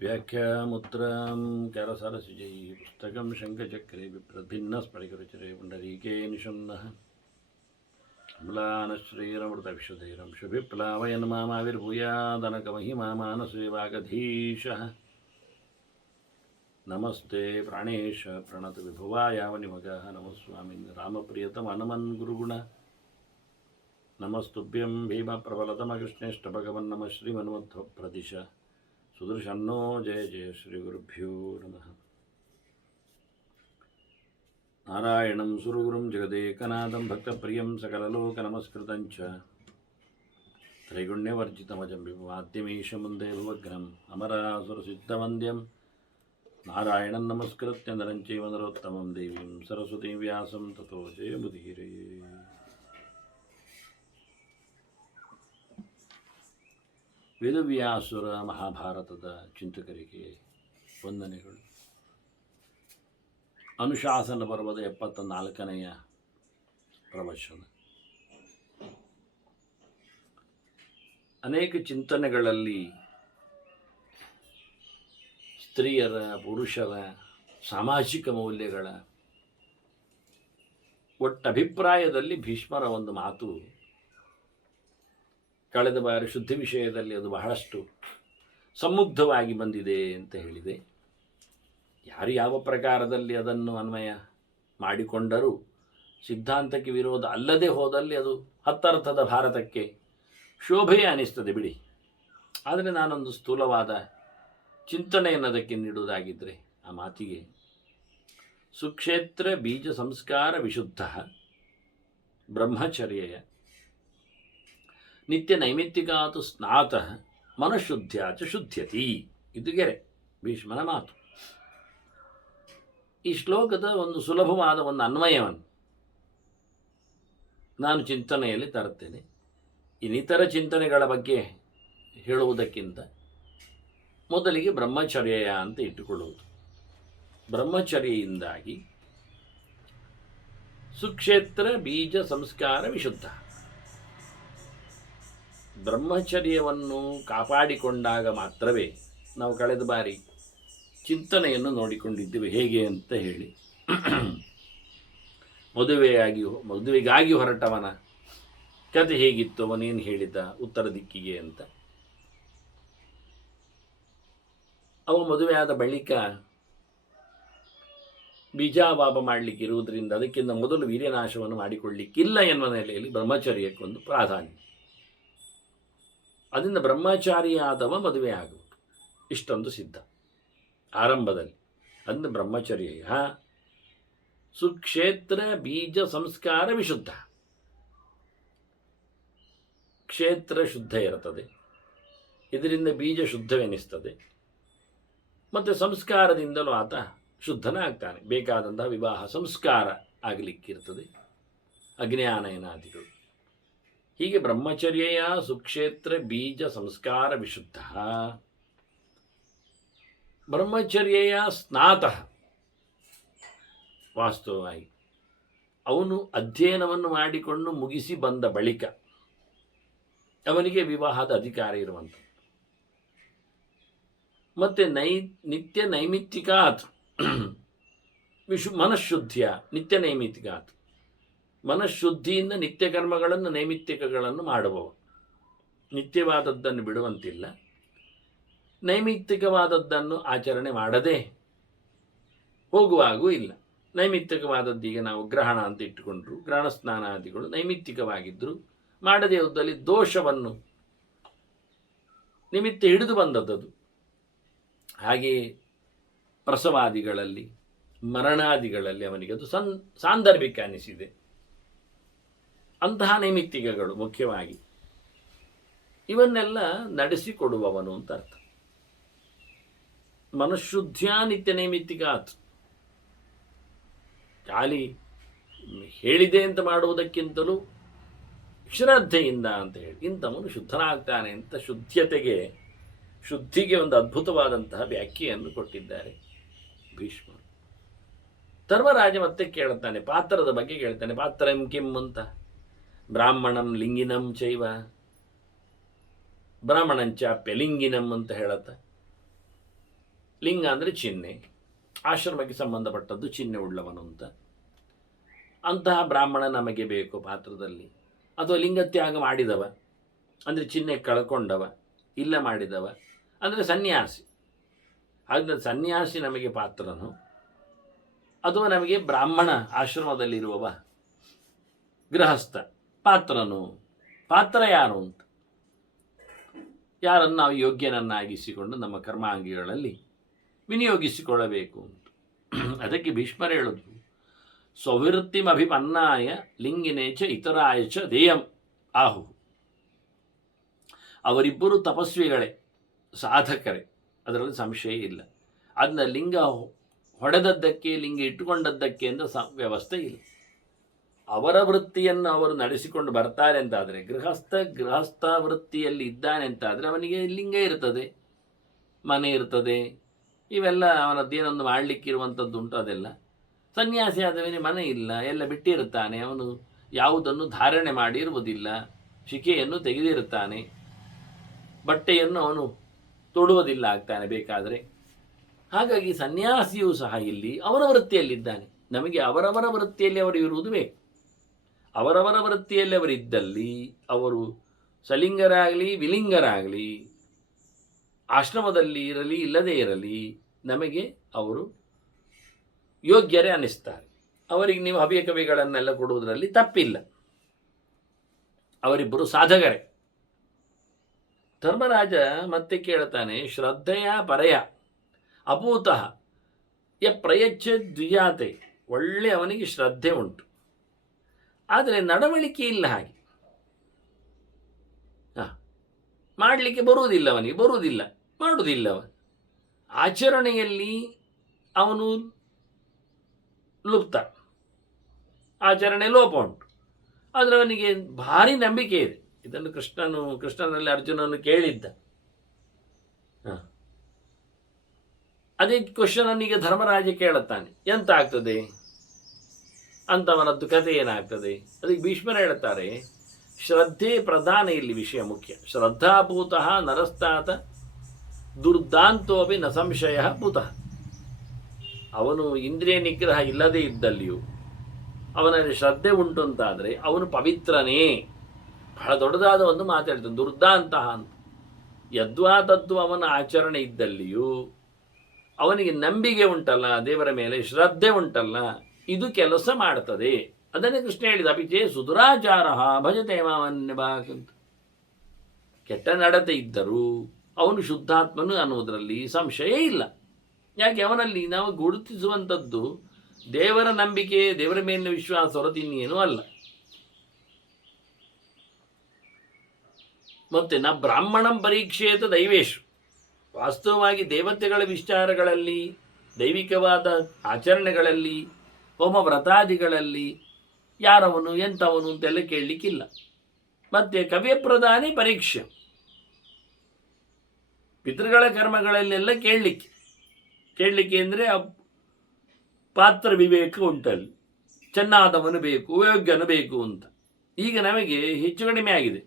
व्याख्यामुत्रां करसरसिजैः पुस्तकं शङ्खचक्रे विप्रभिन्नस्फटिकरुचिरे पुण्डरीके निषण्णः म्लानश्रीरमृतविशुधैरंशुभिप्लावयन् मामाविर्भूयादनकमहिमा मानसे वागधीशः नमस्ते प्राणेश प्रणतविभुवायावनिमगः नमस्वामिन् रामप्रियतमनमन् गुरुगुण नमस्तुभ्यं भीमप्रबलतमकृष्णेष्टभगवन् नमः श्रीमन्मध्वप्रदिश सुदर्शन्नो जय जय श्रीगुरुभ्यो नमः नारायणं सुरगुरुं जगदेकनाथं भक्तप्रियं सकललोकनमस्कृतं च त्रैगुण्यवर्जितमजं विमाद्यमीशमुन्दे भुवग्नम् अमरासुरसिद्धवन्द्यं नारायणं नमस्कृत्य नरं चैव नरोत्तमं देवीं सरस्वतीं व्यासं ततो जयमुदीरये. ವೇದವ್ಯಾಸುರ ಮಹಾಭಾರತದ ಚಿಂತಕರಿಗೆ ವಂದನೆಗಳು. ಅನುಶಾಸನ ಪರ್ವದ 74ನೆಯ ಪ್ರವಚನ. ಅನೇಕ ಚಿಂತನೆಗಳಲ್ಲಿ ಸ್ತ್ರೀಯರ ಪುರುಷರ ಸಾಮಾಜಿಕ ಮೌಲ್ಯಗಳ ಒಟ್ಟಭಿಪ್ರಾಯದಲ್ಲಿ ಭೀಷ್ಮರ ಒಂದು ಮಾತು ಕಳೆದ ಬಾರಿ ಶುದ್ಧಿ ವಿಷಯದಲ್ಲಿ ಅದು ಬಹಳಷ್ಟು ಸಮುಗ್ಧವಾಗಿ ಬಂದಿದೆ ಅಂತ ಹೇಳಿದೆ. ಯಾರು ಯಾವ ಪ್ರಕಾರದಲ್ಲಿ ಅದನ್ನು ಅನ್ವಯ ಮಾಡಿಕೊಂಡರೂ ಸಿದ್ಧಾಂತಕ್ಕೆ ವಿರೋಧ ಅಲ್ಲದೆ ಹೋದಲ್ಲಿ ಅದು ಹತ್ತರ್ಥದ ಭಾರತಕ್ಕೆ ಶೋಭೆಯೇ ಅನಿಸ್ತದೆ ಬಿಡಿ. ಆದರೆ ನಾನೊಂದು ಸ್ಥೂಲವಾದ ಚಿಂತನೆಯನ್ನು ಅದಕ್ಕೆ ನೀಡುವುದಾಗಿದ್ದರೆ ಆ ಮಾತಿಗೆ ಸುಕ್ಷೇತ್ರ ಬೀಜ ಸಂಸ್ಕಾರ ವಿಶುದ್ಧ ಬ್ರಹ್ಮಚರ್ಯಯ ನಿತ್ಯ ನೈಮಿತ್ತಿಕಾತು ಸ್ನಾತಃ ಮನಃಶುದ್ಧ್ಯಾಚ ಶುದ್ಧ್ಯತಿ. ಇದು ಗೆರೆ ಭೀಷ್ಮನ ಮಾತು. ಈ ಶ್ಲೋಕದ ಒಂದು ಸುಲಭವಾದ ಒಂದು ಅನ್ವಯವನ್ನು ನಾನು ಚಿಂತನೆಯಲ್ಲಿ ತರುತ್ತೇನೆ. ಇನ್ನಿತರ ಚಿಂತನೆಗಳ ಬಗ್ಗೆ ಹೇಳುವುದಕ್ಕಿಂತ ಮೊದಲಿಗೆ ಬ್ರಹ್ಮಚರ್ಯ ಅಂತ ಇಟ್ಟುಕೊಳ್ಳುವುದು. ಬ್ರಹ್ಮಚರ್ಯೆಯಿಂದಾಗಿ ಸುಕ್ಷೇತ್ರ ಬೀಜ ಸಂಸ್ಕಾರ ವಿಶುದ್ಧ. ಬ್ರಹ್ಮಚರ್ಯವನ್ನು ಕಾಪಾಡಿಕೊಂಡಾಗ ಮಾತ್ರವೇ ನಾವು ಕಳೆದ ಬಾರಿ ಚಿಂತನೆಯನ್ನು ನೋಡಿಕೊಂಡಿದ್ದೇವೆ ಹೇಗೆ ಅಂತ ಹೇಳಿ. ಮದುವೆಗಾಗಿ ಹೊರಟವನ ಕತೆ ಹೇಗಿತ್ತು, ಅವನೇನು ಹೇಳಿದ ಉತ್ತರ ದಿಕ್ಕಿಗೆ ಅಂತ. ಅವ ಮದುವೆಯಾದ ಬಳಿಕ ಬೀಜಾವಾಪ ಮಾಡಲಿಕ್ಕೆ ಇರುವುದರಿಂದ ಅದಕ್ಕಿಂತ ಮೊದಲು ವೀರ್ಯನಾಶವನ್ನು ಮಾಡಿಕೊಳ್ಳಿಕ್ಕಿಲ್ಲ ಎನ್ನುವ ನೆಲೆಯಲ್ಲಿ ಬ್ರಹ್ಮಚರ್ಯಕ್ಕೊಂದು ಪ್ರಾಧಾನ್ಯ. ಅದರಿಂದ ಬ್ರಹ್ಮಚಾರಿಯಾದವ ಮದುವೆ ಆಗುವುದು ಇಷ್ಟೊಂದು ಸಿದ್ಧ ಆರಂಭದಲ್ಲಿ. ಅದರಿಂದ ಬ್ರಹ್ಮಚರ್ಯ ಸುಕ್ಷೇತ್ರ ಬೀಜ ಸಂಸ್ಕಾರ ವಿಶುದ್ಧ. ಕ್ಷೇತ್ರ ಶುದ್ಧ ಇರುತ್ತದೆ, ಇದರಿಂದ ಬೀಜ ಶುದ್ಧವೆನಿಸ್ತದೆ, ಮತ್ತು ಸಂಸ್ಕಾರದಿಂದಲೂ ಆತ ಶುದ್ಧನಾಗ್ತಾನೆ. ಬೇಕಾದಂತಹ ವಿವಾಹ ಸಂಸ್ಕಾರ ಆಗಲಿಕ್ಕಿರ್ತದೆ, ಅಜ್ಞಾನಯನಾದಿಗಳು. ಹೀಗೆ ಬ್ರಹ್ಮಚರ್ಯೆಯ ಸುಕ್ಷೇತ್ರ ಬೀಜ ಸಂಸ್ಕಾರ ವಿಶುದ್ಧ. ಬ್ರಹ್ಮಚರ್ಯೆಯ ಸ್ನಾತಃ, ವಾಸ್ತವವಾಗಿ ಅವನು ಅಧ್ಯಯನವನ್ನು ಮಾಡಿಕೊಂಡು ಮುಗಿಸಿ ಬಂದ ಬಳಿಕ ಅವನಿಗೆ ವಿವಾಹದ ಅಧಿಕಾರ ಇರುವಂಥದ್ದು. ಮತ್ತು ನಿತ್ಯ ನೈಮಿತ್ತಿಕಾತ್ ಮನಃಶುದ್ಧಿಯ ನಿತ್ಯ ನೈಮಿತ್ತಿಕಾತ್, ಮನಃಶುದ್ಧಿಯಿಂದ ನಿತ್ಯ ಕರ್ಮಗಳನ್ನು ನೈಮಿತ್ತಿಕಗಳನ್ನು ಮಾಡುವವು. ನಿತ್ಯವಾದದ್ದನ್ನು ಬಿಡುವಂತಿಲ್ಲ, ನೈಮಿತ್ತಿಕವಾದದ್ದನ್ನು ಆಚರಣೆ ಮಾಡದೆ ಹೋಗುವಾಗೂ ಇಲ್ಲ. ನೈಮಿತ್ತಿಕವಾದದ್ದೀಗ ನಾವು ಗ್ರಹಣ ಅಂತ ಇಟ್ಟುಕೊಂಡ್ರು, ಗ್ರಹಣ ಸ್ನಾನಾದಿಗಳು ನೈಮಿತ್ತಿಕವಾಗಿದ್ದರು, ಮಾಡದೇ ಹೋದಲ್ಲಿ ದೋಷವನ್ನು ನಿಮಿತ್ತ ಹಿಡಿದು ಬಂದದ್ದು. ಹಾಗೆಯೇ ಪ್ರಸವಾದಿಗಳಲ್ಲಿ ಮರಣಾದಿಗಳಲ್ಲಿ ಅವನಿಗೆ ಅದು ಸಾಂದರ್ಭಿಕ ಅನಿಸಿದೆ. ಅಂತಹ ನೈಮಿತ್ತಿಕಗಳು ಮುಖ್ಯವಾಗಿ ಇವನ್ನೆಲ್ಲ ನಡೆಸಿಕೊಡುವವನು ಅಂತ ಅರ್ಥ. ಮನಃಶುದ್ಧಿಯ ನಿತ್ಯ ನೈಮಿತ್ತಿಕಾತ್, ಖಾಲಿ ಹೇಳಿದೆ ಅಂತ ಮಾಡುವುದಕ್ಕಿಂತಲೂ ಶ್ರದ್ಧೆಯಿಂದ ಅಂತ ಹೇಳಿ ಇಂಥವನು ಶುದ್ಧನಾಗ್ತಾನೆ ಅಂತ ಶುದ್ಧಿಗೆ ಒಂದು ಅದ್ಭುತವಾದಂತಹ ವ್ಯಾಖ್ಯೆಯನ್ನು ಕೊಟ್ಟಿದ್ದಾರೆ ಭೀಷ್ಮ. ಧರ್ಮರಾಜ ಮತ್ತೆ ಕೇಳುತ್ತಾನೆ, ಪಾತ್ರದ ಬಗ್ಗೆ ಕೇಳ್ತಾನೆ. ಪಾತ್ರಂ ಕಿಂ ಅಂತ. ಬ್ರಾಹ್ಮಣಂ ಲಿಂಗಿನಂ ಚೈವ, ಬ್ರಾಹ್ಮಣಂಚಾಪ್ಯ ಲಿಂಗಿನಂ ಅಂತ ಹೇಳತ್ತ. ಲಿಂಗ ಅಂದರೆ ಚಿಹ್ನೆ, ಆಶ್ರಮಕ್ಕೆ ಸಂಬಂಧಪಟ್ಟದ್ದು ಚಿಹ್ನೆ ಉಳ್ಳವನು ಅಂತ. ಅಂತಹ ಬ್ರಾಹ್ಮಣ ನಮಗೆ ಬೇಕು ಪಾತ್ರದಲ್ಲಿ. ಅಥವಾ ಲಿಂಗತ್ಯಾಗ ಮಾಡಿದವ ಅಂದರೆ ಚಿಹ್ನೆ ಕಳ್ಕೊಂಡವ, ಇಲ್ಲ ಮಾಡಿದವ ಅಂದರೆ ಸನ್ಯಾಸಿ. ಹಾಗಾದರೆ ಸನ್ಯಾಸಿ ನಮಗೆ ಪಾತ್ರನು, ಅಥವಾ ನಮಗೆ ಬ್ರಾಹ್ಮಣ ಆಶ್ರಮದಲ್ಲಿರುವವ ಗೃಹಸ್ಥ ಪಾತ್ರನು. ಪಾತ್ರ ಯಾರು ಅಂತ, ಯಾರನ್ನು ನಾವು ಯೋಗ್ಯನನ್ನಾಗಿಸಿಕೊಂಡು ನಮ್ಮ ಕರ್ಮಾಂಗಿಗಳಲ್ಲಿ ವಿನಿಯೋಗಿಸಿಕೊಳ್ಳಬೇಕು ಅಂತ. ಅದಕ್ಕೆ ಭೀಷ್ಮರು ಹೇಳೋದು, ಸ್ವವೃತ್ತಿಮಭಿಪನ್ನಾಯ ಲಿಂಗಿನೇಚ ಇತರಾಯ ಚ ದೇಯಂ ಆಹು. ಅವರಿಬ್ಬರು ತಪಸ್ವಿಗಳೇ, ಸಾಧಕರೇ, ಅದರಲ್ಲಿ ಸಂಶಯ ಇಲ್ಲ. ಅದನ್ನ ಲಿಂಗ ಹೊಡೆದದ್ದಕ್ಕೆ, ಲಿಂಗ ಇಟ್ಟುಕೊಂಡದ್ದಕ್ಕೆ ಅಂತ ವ್ಯವಸ್ಥೆ ಇಲ್ಲ. ಅವರ ವೃತ್ತಿಯನ್ನು ಅವರು ನಡೆಸಿಕೊಂಡು ಬರ್ತಾರೆ ಅಂತಾದರೆ, ಗೃಹಸ್ಥ ವೃತ್ತಿಯಲ್ಲಿ ಇದ್ದಾನೆ ಅಂತಾದರೆ ಅವನಿಗೆ ಲಿಂಗ ಇರ್ತದೆ, ಮನೆ ಇರ್ತದೆ, ಇವೆಲ್ಲ ಅವನದ್ದೇನೊಂದು ಮಾಡಲಿಕ್ಕಿರುವಂಥದ್ದುಂಟು. ಅದೆಲ್ಲ ಸನ್ಯಾಸಿ ಆದವನಿಗೆ ಮನೆ ಇಲ್ಲ, ಎಲ್ಲ ಬಿಟ್ಟಿರುತ್ತಾನೆ, ಅವನು ಯಾವುದನ್ನು ಧಾರಣೆ ಮಾಡಿರುವುದಿಲ್ಲ, ಶಿಕೆಯನ್ನು ತೆಗೆದಿರುತ್ತಾನೆ, ಬಟ್ಟೆಯನ್ನು ಅವನು ತೊಡುವುದಿಲ್ಲ ಆಗ್ತಾನೆ ಬೇಕಾದರೆ. ಹಾಗಾಗಿ ಸನ್ಯಾಸಿಯೂ ಸಹ ಇಲ್ಲಿ ಅವರ ವೃತ್ತಿಯಲ್ಲಿದ್ದಾನೆ. ನಮಗೆ ಅವರವರ ವೃತ್ತಿಯಲ್ಲಿ ಅವರು ಇರುವುದು ಬೇಕು. ಅವರವರ ವೃತ್ತಿಯಲ್ಲಿ ಅವರಿದ್ದಲ್ಲಿ ಅವರು ಸಲಿಂಗರಾಗಲಿ ವಿಲಿಂಗರಾಗಲಿ, ಆಶ್ರಮದಲ್ಲಿ ಇರಲಿ ಇಲ್ಲದೇ ಇರಲಿ, ನಮಗೆ ಅವರು ಯೋಗ್ಯರೇ ಅನ್ನಿಸ್ತಾರೆ. ಅವರಿಗೆ ನೀವು ಹವ್ಯ ಕವಿಗಳನ್ನೆಲ್ಲ ಕೊಡುವುದರಲ್ಲಿ ತಪ್ಪಿಲ್ಲ. ಅವರಿಬ್ಬರು ಸಾಧಕರೇ. ಧರ್ಮರಾಜ ಮತ್ತೆ ಕೇಳ್ತಾನೆ, ಶ್ರದ್ಧೆಯ ಪರಯ ಅಭೂತಃ ಯ ಪ್ರಯಚ್ಛ ದ್ವಿಜಾತೆ. ಒಳ್ಳೆ ಅವನಿಗೆ ಶ್ರದ್ಧೆ ಉಂಟು, ಆದರೆ ನಡವಳಿಕೆ ಇಲ್ಲ. ಹಾಗೆ ಮಾಡಲಿಕ್ಕೆ ಬರುವುದಿಲ್ಲ, ಅವನಿಗೆ ಬರುವುದಿಲ್ಲ, ಮಾಡುವುದಿಲ್ಲ. ಅವನು ಆಚರಣೆಯಲ್ಲಿ ಅವನು ಲುಪ್ತ, ಆಚರಣೆ ಲೋಪ ಉಂಟು. ಆದರೆ ಅವನಿಗೆ ಭಾರಿ ನಂಬಿಕೆ ಇದೆ. ಇದನ್ನು ಕೃಷ್ಣನಲ್ಲಿ ಅರ್ಜುನನ್ನು ಕೇಳಿದ್ದ. ಅದೇ ಕ್ವಶನ್ ಈಗ ಧರ್ಮರಾಜ ಕೇಳುತ್ತಾನೆ, ಎಂತ ಆಗ್ತದೆ ಅಂತವನದ್ದು ಕಥೆ ಏನಾಗ್ತದೆ. ಅದಕ್ಕೆ ಭೀಷ್ಮರು ಹೇಳುತ್ತಾರೆ, ಶ್ರದ್ಧೆ ಪ್ರಧಾನ ಇಲ್ಲಿ ವಿಷಯ ಮುಖ್ಯ. ಶ್ರದ್ಧಾಭೂತಃ ನರಸ್ತಾತ ದುರ್ದಾಂತೋಪಿ ನ ಸಂಶಯ ಭೂತಃ. ಅವನು ಇಂದ್ರಿಯ ನಿಗ್ರಹ ಇಲ್ಲದೇ ಇದ್ದಲ್ಲಿಯೂ ಅವನಲ್ಲಿ ಶ್ರದ್ಧೆ ಉಂಟು ಅಂತಾದರೆ ಅವನು ಪವಿತ್ರನೇ. ಬಹಳ ದೊಡ್ಡದಾದ ಒಂದು ಮಾತಾಡ್ತಾನೆ, ದುರ್ದಾಂತಹ ಅಂತ. ಯದ್ವಾ ತದ್ವಾ ಅವನ ಆಚರಣೆ ಇದ್ದಲ್ಲಿಯೂ ಅವನಿಗೆ ನಂಬಿಕೆ ಉಂಟಲ್ಲ, ದೇವರ ಮೇಲೆ ಶ್ರದ್ಧೆ ಉಂಟಲ್ಲ, ಇದು ಕೆಲಸ ಮಾಡ್ತದೆ. ಅದನ್ನೇ ಕೃಷ್ಣ ಹೇಳಿದ, ಅಪಿಚೇ ಸುದುರಾಚಾರ ಭಜತೆ ಮಾವನ್ಯಭಾಗಂತ. ಕೆಟ್ಟ ನಡತೆ ಇದ್ದರೂ ಅವನು ಶುದ್ಧಾತ್ಮನು ಅನ್ನುವುದರಲ್ಲಿ ಸಂಶಯ ಇಲ್ಲ. ಯಾಕೆ, ಅವನಲ್ಲಿ ನಾವು ಗುರುತಿಸುವಂಥದ್ದು ದೇವರ ನಂಬಿಕೆ, ದೇವರ ಮೇಲಿನ ವಿಶ್ವಾಸ ಹೊರತು ಇನ್ನೇನೂ ಅಲ್ಲ. ಮತ್ತೆ ನ ಬ್ರಾಹ್ಮಣಂ ಪರೀಕ್ಷೇತ ದೈವೇಶು. ವಾಸ್ತವವಾಗಿ ದೇವತೆಗಳ ವಿಚಾರಗಳಲ್ಲಿ, ದೈವಿಕವಾದ ಆಚರಣೆಗಳಲ್ಲಿ, ಹೋಮ ವ್ರತಾದಿಗಳಲ್ಲಿ ಯಾರವನು ಎಂಥವನು ಅಂತೆಲ್ಲ ಕೇಳಲಿಕ್ಕಿಲ್ಲ. ಮತ್ತೆ ಕವ್ಯಪ್ರಧಾನಿ ಪರೀಕ್ಷೆ, ಪಿತೃಗಳ ಕರ್ಮಗಳಲ್ಲೆಲ್ಲ ಕೇಳಲಿಕ್ಕೆ ಅಂದರೆ ಪಾತ್ರ ವಿವೇಕ ಉಂಟಲ್ಲಿ, ಚೆನ್ನಾದವನು ಬೇಕು, ಯೋಗ್ಯನು ಬೇಕು ಅಂತ. ಈಗ ನಮಗೆ ಹೆಚ್ಚು ಕಡಿಮೆ ಆಗಿದೆ.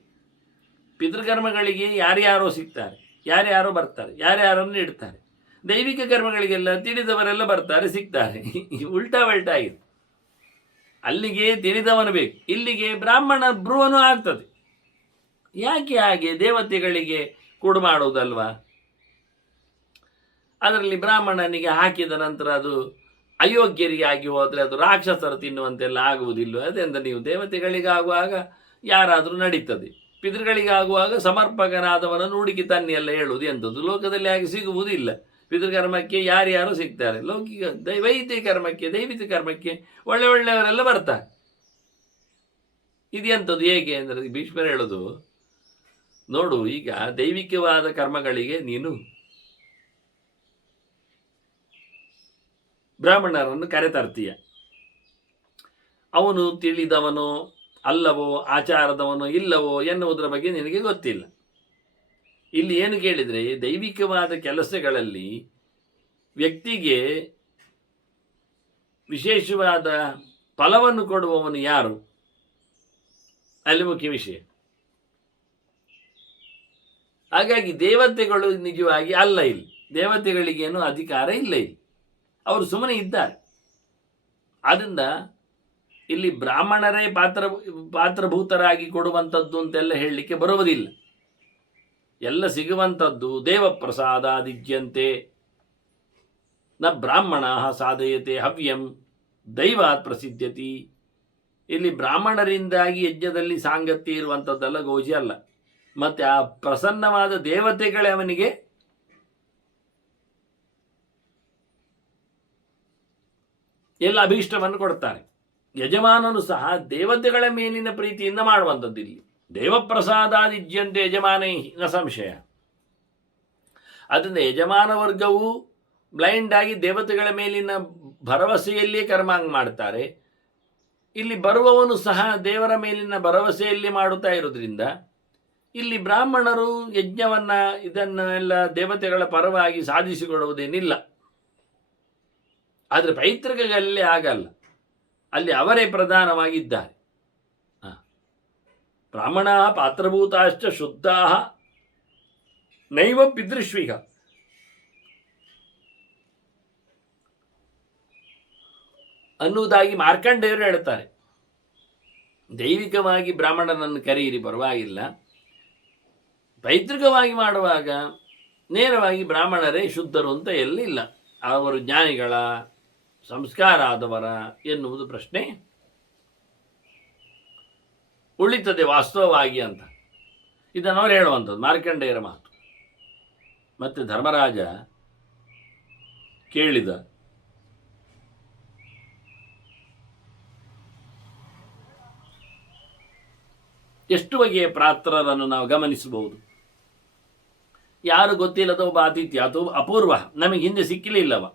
ಪಿತೃಕರ್ಮಗಳಿಗೆ ಯಾರ್ಯಾರೋ ಸಿಗ್ತಾರೆ, ಯಾರ್ಯಾರೋ ಬರ್ತಾರೆ, ಯಾರ್ಯಾರನ್ನು ಇಡ್ತಾರೆ. ದೈವಿಕ ಕರ್ಮಗಳಿಗೆಲ್ಲ ತಿಳಿದವರೆಲ್ಲ ಬರ್ತಾರೆ, ಸಿಗ್ತಾರೆ. ಉಲ್ಟಾ ಆಗಿದೆ. ಅಲ್ಲಿಗೆ ತಿಳಿದವನು ಬೇಕು, ಇಲ್ಲಿಗೆ ಬ್ರಾಹ್ಮಣ ಭ್ರುವನು ಆಗ್ತದೆ. ಯಾಕೆ ಹಾಗೆ? ದೇವತೆಗಳಿಗೆ ಕೊಡು ಮಾಡುವುದಲ್ವಾ. ಅದರಲ್ಲಿ ಬ್ರಾಹ್ಮಣನಿಗೆ ಹಾಕಿದ ನಂತರ ಅದು ಅಯೋಗ್ಯರಿಗೆ ಆಗಿ ಹೋದರೆ ಅದು ರಾಕ್ಷಸರು ತಿನ್ನುವಂತೆಲ್ಲ ಆಗುವುದಿಲ್ಲ. ಅದರಿಂದ ನೀವು ದೇವತೆಗಳಿಗಾಗುವಾಗ ಯಾರಾದರೂ ನಡೀತದೆ, ಪಿತೃಗಳಿಗಾಗುವಾಗ ಸಮರ್ಪಕನಾದವನನ್ನು ಹುಡುಕಿ ತನ್ನಿ ಎಲ್ಲ ಹೇಳುವುದು ಎಂಥದ್ದು. ಲೋಕದಲ್ಲಿ ಹಾಗೆ ಸಿಗುವುದಿಲ್ಲ. ಪಿತೃಕರ್ಮಕ್ಕೆ ಯಾರ್ಯಾರು ಸಿಗ್ತಾರೆ, ಲೌಕಿಕ ವೈದಿಕ ಕರ್ಮಕ್ಕೆ, ದೈವಿಕ ಕರ್ಮಕ್ಕೆ ಒಳ್ಳೆಯವರೆಲ್ಲ ಬರ್ತಾರೆ. ಇದು ಎಂಥದ್ದು ಹೇಗೆ ಅಂದರೆ ಭೀಷ್ಮರು ಹೇಳೋದು, ನೋಡು, ಈಗ ದೈವಿಕವಾದ ಕರ್ಮಗಳಿಗೆ ನೀನು ಬ್ರಾಹ್ಮಣರನ್ನು ಕರೆತರ್ತೀಯ. ಅವನು ತಿಳಿದವನೋ ಅಲ್ಲವೋ, ಆಚಾರದವನೋ ಇಲ್ಲವೋ ಎನ್ನುವುದರ ಬಗ್ಗೆ ನಿನಗೆ ಗೊತ್ತಿಲ್ಲ. ಇಲ್ಲಿ ಏನು ಕೇಳಿದರೆ, ದೈವಿಕವಾದ ಕೆಲಸಗಳಲ್ಲಿ ವ್ಯಕ್ತಿಗೆ ವಿಶೇಷವಾದ ಫಲವನ್ನು ಕೊಡುವವನು ಯಾರು, ಅಲ್ಲಿ ಮುಖ್ಯ ವಿಷಯ. ಹಾಗಾಗಿ ದೇವತೆಗಳು ನಿಜವಾಗಿ ಅಲ್ಲ ಇಲ್ಲಿ. ದೇವತೆಗಳಿಗೇನು ಅಧಿಕಾರ ಇಲ್ಲ ಇಲ್ಲಿ, ಅವರು ಸುಮ್ಮನೆ ಇದ್ದಾರೆ. ಆದ್ದರಿಂದ ಇಲ್ಲಿ ಬ್ರಾಹ್ಮಣರೇ ಪಾತ್ರಭೂತರಾಗಿ ಕೊಡುವಂಥದ್ದು ಅಂತೆಲ್ಲ ಹೇಳಲಿಕ್ಕೆ ಬರುವುದಿಲ್ಲ. ಎಲ್ಲ ಸಿಗುವಂಥದ್ದು ದೇವಪ್ರಸಾದಾದಿಜ್ಯಂತೆ ನ ಬ್ರಾಹ್ಮಣ ಸಾಧಯತೆ ಹವ್ಯಂ ದೈವಾತ್ ಪ್ರಸಿದ್ಧತಿ. ಇಲ್ಲಿ ಬ್ರಾಹ್ಮಣರಿಂದಾಗಿ ಯಜ್ಞದಲ್ಲಿ ಸಾಂಗತ್ಯ ಇರುವಂಥದ್ದೆಲ್ಲ ಗೋಜಿ ಅಲ್ಲ. ಮತ್ತು ಆ ಪ್ರಸನ್ನವಾದ ದೇವತೆಗಳೇ ಅವನಿಗೆ ಎಲ್ಲ ಅಭೀಷ್ಟವನ್ನು ಕೊಡ್ತಾರೆ. ಯಜಮಾನನು ಸಹ ದೇವತೆಗಳ ಮೇಲಿನ ಪ್ರೀತಿಯಿಂದ ಮಾಡುವಂಥದ್ದು. ಇಲ್ಲಿ ದೇವಪ್ರಸಾದಾದಿಜ್ಯಂತೆ ಯಜಮಾನೈ ನ ಸಂಶಯ. ಅದರಿಂದ ಯಜಮಾನ ವರ್ಗವು ಬ್ಲೈಂಡ್ ಆಗಿ ದೇವತೆಗಳ ಮೇಲಿನ ಭರವಸೆಯಲ್ಲಿಯೇ ಕರ್ಮಾಂಗ ಮಾಡ್ತಾರೆ. ಇಲ್ಲಿ ಬರುವವನು ಸಹ ದೇವರ ಮೇಲಿನ ಭರವಸೆಯಲ್ಲಿ ಮಾಡುತ್ತಾ ಇರೋದ್ರಿಂದ ಇಲ್ಲಿ ಬ್ರಾಹ್ಮಣರು ಯಜ್ಞವನ್ನು ಇದನ್ನೆಲ್ಲ ದೇವತೆಗಳ ಪರವಾಗಿ ಸಾಧಿಸಿಕೊಳ್ಳುವುದೇನಿಲ್ಲ. ಆದರೆ ಪೈತೃಕಗಳಲ್ಲಿ ಆಗಲ್ಲ, ಅಲ್ಲಿ ಅವರೇ ಪ್ರಧಾನವಾಗಿದ್ದಾರೆ. ಬ್ರಾಹ್ಮಣ ಪಾತ್ರಭೂತಾಶ್ಚ ಶುದ್ಧಾ ನೈವ ಪಿತೃಶ್ವಿಗ. ಅನ್ನುವುದಾಗಿ ಮಾರ್ಕಂಡೇಯರು ಹೇಳ್ತಾರೆ. ದೈವಿಕವಾಗಿ ಬ್ರಾಹ್ಮಣನನ್ನು ಕರೆಯಿರಿ, ಪರವಾಗಿಲ್ಲ. ಪೈತೃಕವಾಗಿ ಮಾಡುವಾಗ ನೇರವಾಗಿ ಬ್ರಾಹ್ಮಣರೇ ಶುದ್ಧರು ಅಂತ ಎಲ್ಲಿಲ್ಲ, ಅವರು ಜ್ಞಾನಿಗಳ ಸಂಸ್ಕಾರ ಆದವರ ಎನ್ನುವುದು ಪ್ರಶ್ನೆ ಉಳಿತದೆ ವಾಸ್ತವವಾಗಿ ಅಂತ. ಇದನ್ನು ಅವರು ಹೇಳುವಂಥದ್ದು ಮಾರ್ಕಂಡೇಯರ ಮಾತು. ಮತ್ತು ಧರ್ಮರಾಜ ಕೇಳಿದ, ಎಷ್ಟು ಬಗೆಯ ಪಾತ್ರರನ್ನು ನಾವು ಗಮನಿಸಬಹುದು. ಯಾರು ಗೊತ್ತಿಲ್ಲದ ಒಬ್ಬ ಅತಿಥ್ಯ ಅಥವಾ ಅಪೂರ್ವ, ನಮಗೆ ಹಿಂದೆ ಸಿಕ್ಕಿಲಿಲ್ಲವ,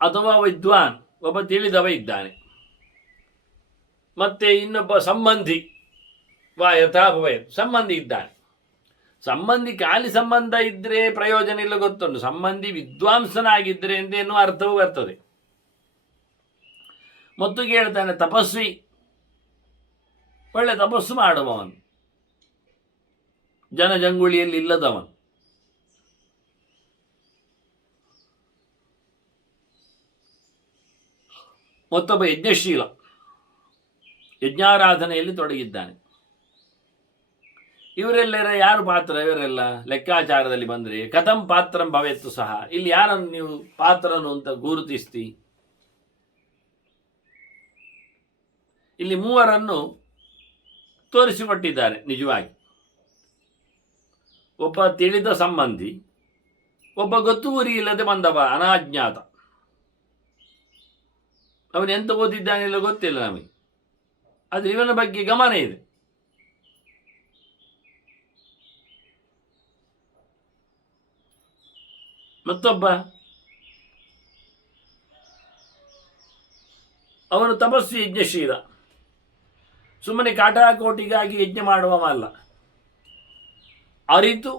ಅಥವಾ ವಿದ್ವಾನ್ ಒಬ್ಬ ತಿಳಿದವ ಇದ್ದಾನೆ, ಮತ್ತೆ ಇನ್ನೊಬ್ಬ ಸಂಬಂಧಿ ಯಥಾಭವಯ ಸಂಬಂಧಿ ಇದ್ದಾನೆ. ಸಂಬಂಧಿ ಖಾಲಿ ಸಂಬಂಧ ಇದ್ದರೆ ಪ್ರಯೋಜನ ಇಲ್ಲ, ಗೊತ್ತುಂಟು. ಸಂಬಂಧಿ ವಿದ್ವಾಂಸನಾಗಿದ್ದರೆ ಎಂದೇನೋ ಅರ್ಥವೂ ಬರ್ತದೆ. ಮತ್ತು ಹೇಳ್ತಾನೆ ತಪಸ್ವಿ, ಒಳ್ಳೆ ತಪಸ್ಸು ಮಾಡುವವನು, ಜನಜಂಗುಳಿಯಲ್ಲಿ ಇಲ್ಲದವನು. ಮತ್ತೊಬ್ಬ ಯಜ್ಞಶೀಲ, ಯಜ್ಞಾರಾಧನೆಯಲ್ಲಿ ತೊಡಗಿದ್ದಾನೆ. ಇವರೆಲ್ಲರ ಯಾರು ಪಾತ್ರ? ಇವರೆಲ್ಲ ಲೆಕ್ಕಾಚಾರದಲ್ಲಿ ಬಂದರೆ ಕಥಂ ಪಾತ್ರಂ ಭವೆತ್ತು ಸಹ. ಇಲ್ಲಿ ಯಾರನ್ನು ನೀವು ಪಾತ್ರನು ಅಂತ ಗುರುತಿಸ್ತಿ? ಇಲ್ಲಿ ಮೂವರನ್ನು ತೋರಿಸಿಕೊಟ್ಟಿದ್ದಾರೆ ನಿಜವಾಗಿ. ಒಬ್ಬ ತಿಳಿದ ಸಂಬಂಧಿ, ಒಬ್ಬ ಗೊತ್ತು ಗುರಿ ಇಲ್ಲದೆ ಬಂದವ ಅನಾಜ್ಞಾತ. ಅವನು ಎಂತ ಓದಿದ್ದಾನೆಲ್ಲ ಗೊತ್ತಿಲ್ಲ ನಮಗೆ, ಆದರೆ ಇವನ ಬಗ್ಗೆ ಗಮನ ಇದೆ. ಮತ್ತೊಬ್ಬ ಅವನು ತಪಸ್ವಿ ಯಜ್ಞಶೀಲ, ಸುಮ್ಮನೆ ಕಾಟಾಕೋಟಿಗಾಗಿ ಯಜ್ಞ ಮಾಡುವವಲ್ಲ, ಅರಿತು